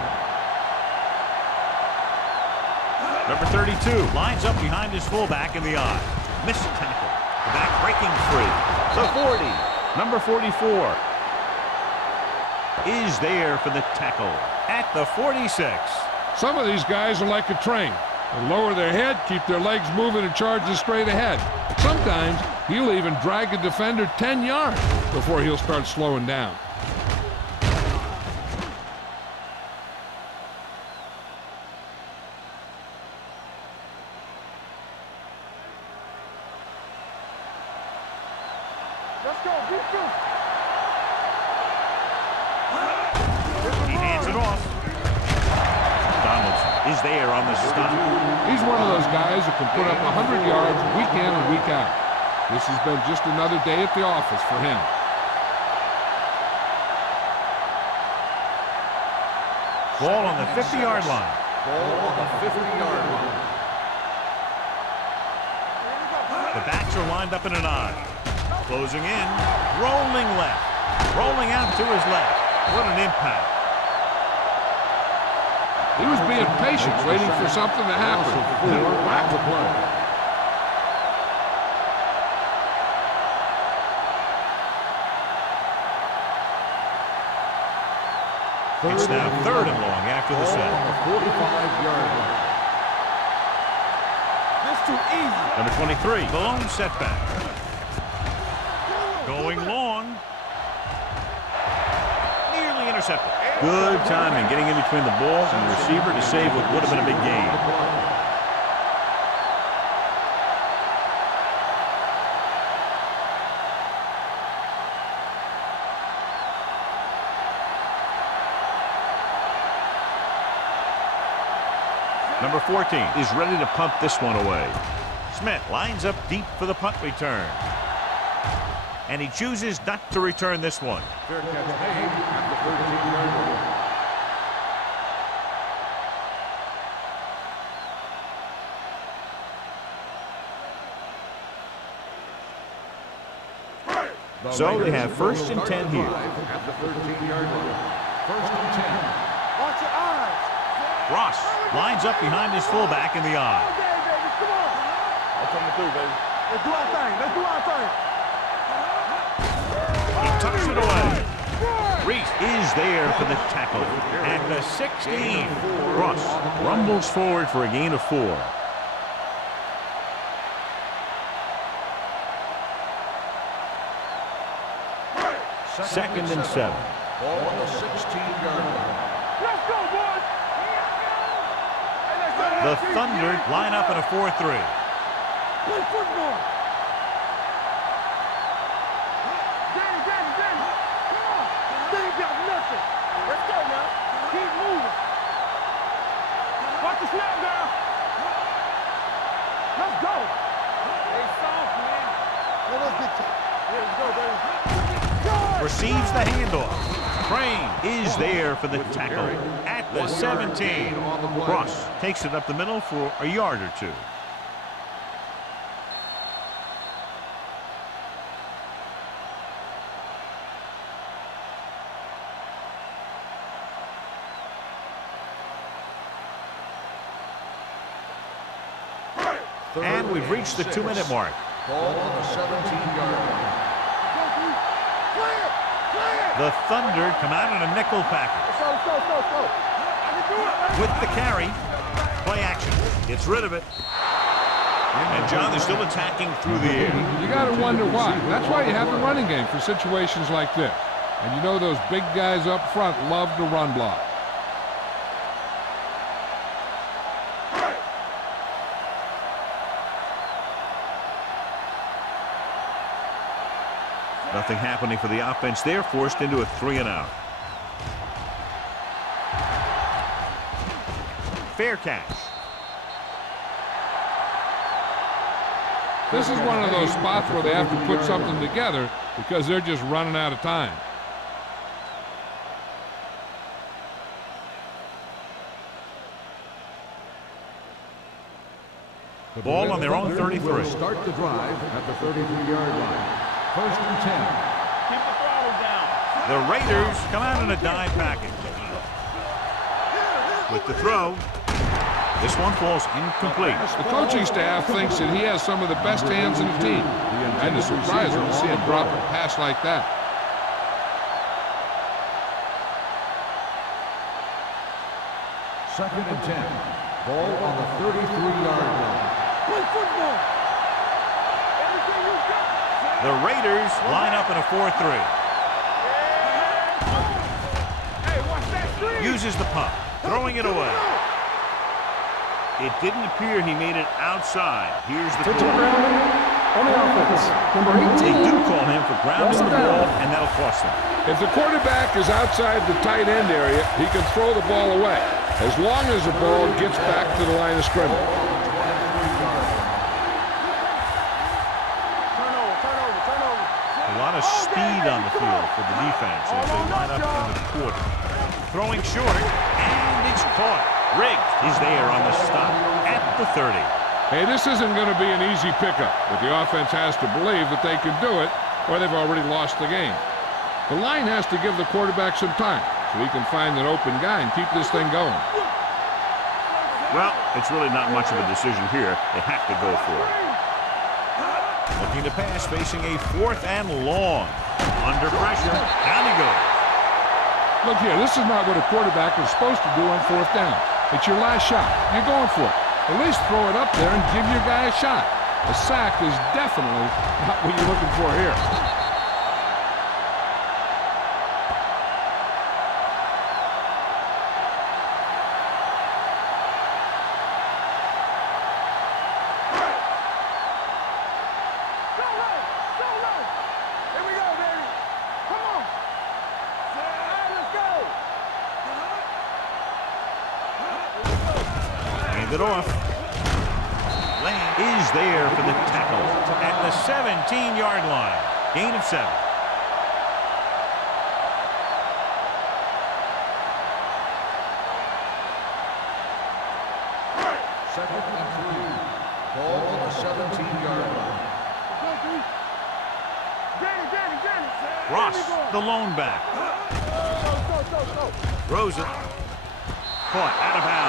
Number 32 lines up behind his fullback in the I. Missed tackle. The back breaking free. The 40. Number 44 is there for the tackle at the 46. Some of these guys are like a train. They lower their head, keep their legs moving, and charge straight ahead. Sometimes he'll even drag a defender 10 yards before he'll start slowing down. Let's go, B2. He hands it off. Donaldson is there on the stop. He's one of those guys who can put up 100 yards week in and week out. This has been just another day at the office for him. Ball on the 50-yard line. Ball on the 50-yard line. The backs are lined up in an I. Closing in, rolling left, rolling out to his left. What an impact. He was being patient, waiting for something to happen. Back to play. It's now 3rd and long after the set. On the 45-yard line. This too easy. Number 23, the lone setback. Going long. Nearly intercepted. Good timing getting in between the ball and the receiver to save what would have been a big gain. Number 14 is ready to punt this one away. Smith lines up deep for the punt return. And he chooses not to return this one. Fair catch made at the 13-yard line. So they have 1st and 10 here. At the 13-yard line. 1st and 10. Watch your eyes. Ross lines up behind his fullback in the eye. Okay, baby, come on. That's coming through, baby. Let's do our thing. Let's do our thing. He tucks it away. Reese is there for the tackle at the 16. Ross rumbles forward for a gain of 4. Second and 7. Ball on the 16-yard line. Let's go, boys. The Thunder line up in a 4-3. Play football. Danny. Come on. They ain't got nothing. Let's go now. Keep moving. Watch the snap, girl. Let's go. Hey, soft, man. Let's get to it. Let's go, baby. Receives the handoff. Crane is there for the tackle at the 17. Ross takes it up the middle for a yard or 2. And we've reached the 2-minute mark. Ball on the 17-yard line. The Thunder come out in a nickel package. With the carry, play action. Gets rid of it. And John, they're still attacking through the air. You got to wonder why. That's why you have the running game for situations like this. And you know those big guys up front love to run block. Nothing happening for the offense there, forced into a 3-and-out. Fair catch. This is one of those spots where they have to put something together because they're just running out of time. The ball on their own 33. Start the drive at the 33-yard line. 1st and 10. Keep the throttle down. The Raiders come out in a dime package. With the throw, this one falls incomplete. The coaching staff thinks that he has some of the best hands in the team. And it's surprising to see him drop a pass like that. Second and 10. Ball on the 33-yard line. Play football. Everything you got. The Raiders line up in a 4-3. Hey, watch that screen. Uses the pump, throwing it away. It didn't appear he made it outside. Here's the Defensive call. grounding on the offense. Number They 18. do call him for grounding the ball, and that'll cost them. If the quarterback is outside the tight end area, he can throw the ball away, as long as the ball gets back to the line of scrimmage. Turnover. A lot of speed on the field for the defense as they line up in the quarter. Throwing short, and it's caught. Riggs is there on the stop at the 30. Hey, this isn't going to be an easy pickup, but the offense has to believe that they can do it, or they've already lost the game. The line has to give the quarterback some time so he can find an open guy and keep this thing going. Well, it's really not much of a decision here. They have to go for it. Looking to pass, facing a 4th and long. Under pressure, down he goes. Look here, this is not what a quarterback is supposed to do on 4th down. It's your last shot. You're going for it. At least throw it up there and give your guy a shot. A sack is definitely not what you're looking for here. it off. Lane is there for the tackle at the 17-yard line. Gain of 7. Second and 3. Ball on the 17-yard line. Ross, the lone back. Throws it. Caught out of bounds.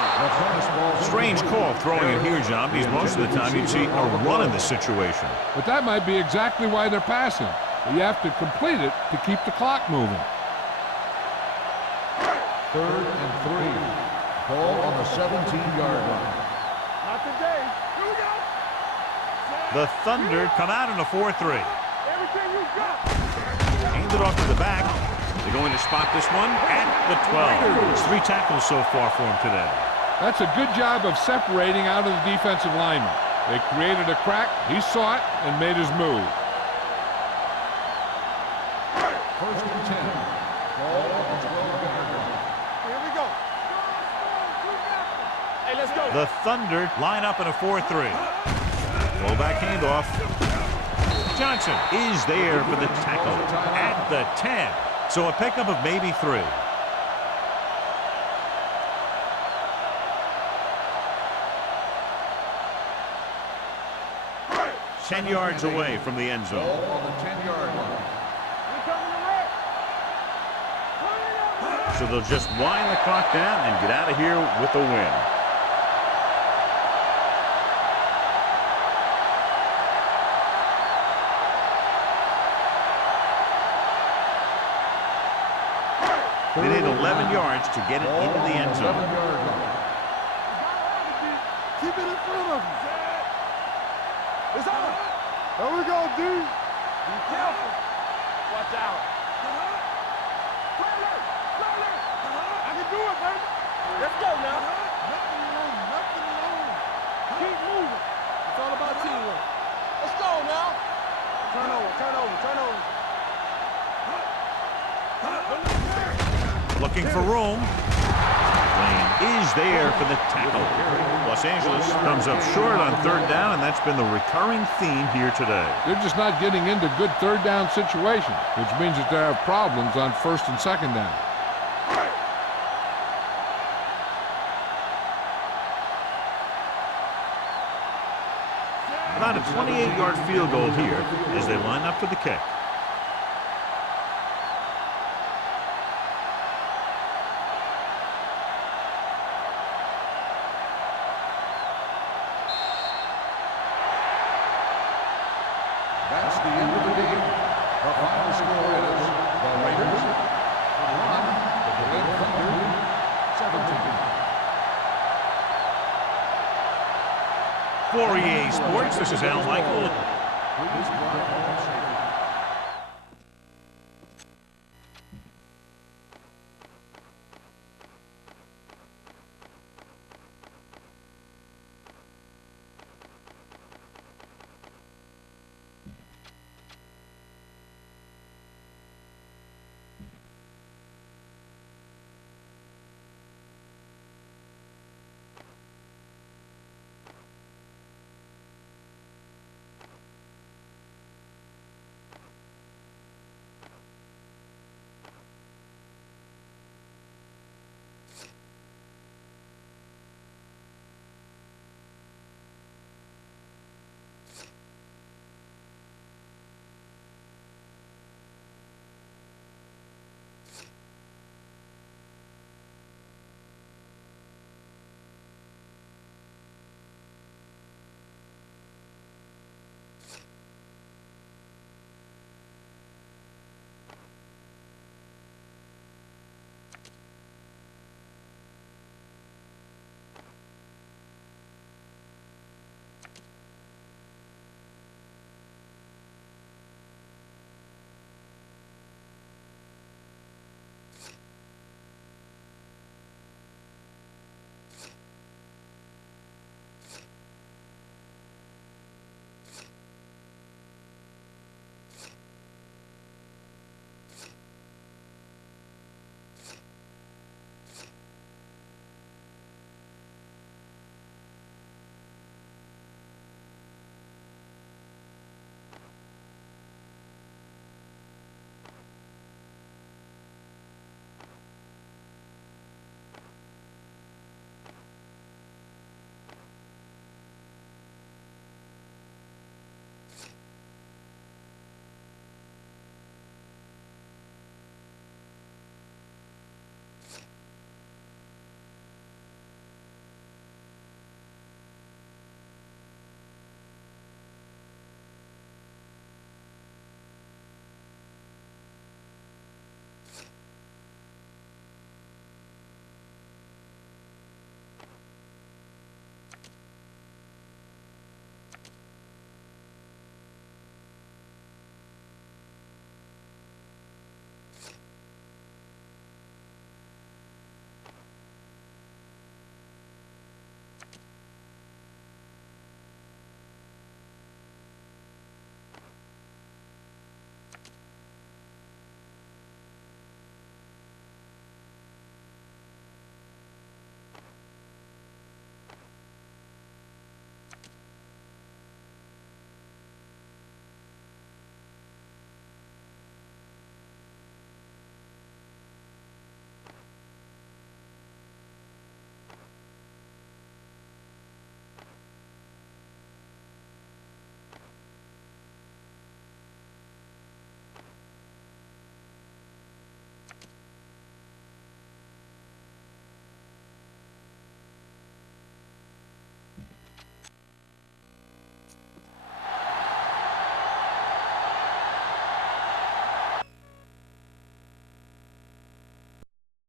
Strange call throwing it here, John, because most of the time you'd see a run in this situation. But that might be exactly why they're passing. You have to complete it to keep the clock moving. Third and 3. Ball on the 17-yard line. Not today. Here we go. The Thunder come out in a 4-3. Everything you got. Hand it off to the back. They're going to spot this one at the 12. It's 3 tackles so far for him today. That's a good job of separating out of the defensive lineman. They created a crack, he saw it, and made his move. First and 10. Ball on the 12-yard line. Here we go. Hey, let's go. The Thunder line up in a 4-3. Fullback handoff. Johnson is there for the tackle at the 10. So a pickup of maybe 3. Ten yards away from the end zone. Ball on the 10-yard line. So they'll just wind the clock down and get out of here with a win. They need 11 yards to get it into the end zone. 11-yard line. Keep it in front of him. It's on. There we go, dude. Be careful. Watch out. I can do it, baby. Let's go now. Nothing alone, nothing alone. Keep moving. It's all about teamwork. Let's go now. Turn over, turn over, turn over. Looking for room. Lane is there for the tackle. Los Angeles comes up short on 3rd down, and that's been the recurring theme here today. They're just not getting into good 3rd down situations, which means that they have problems on 1st and 2nd down. About a 28-yard field goal here as they line up for the kick. That's the end of the game. The final score is the Raiders 1, the Red Thunder 17. For EA Sports, this is Al Michael. Please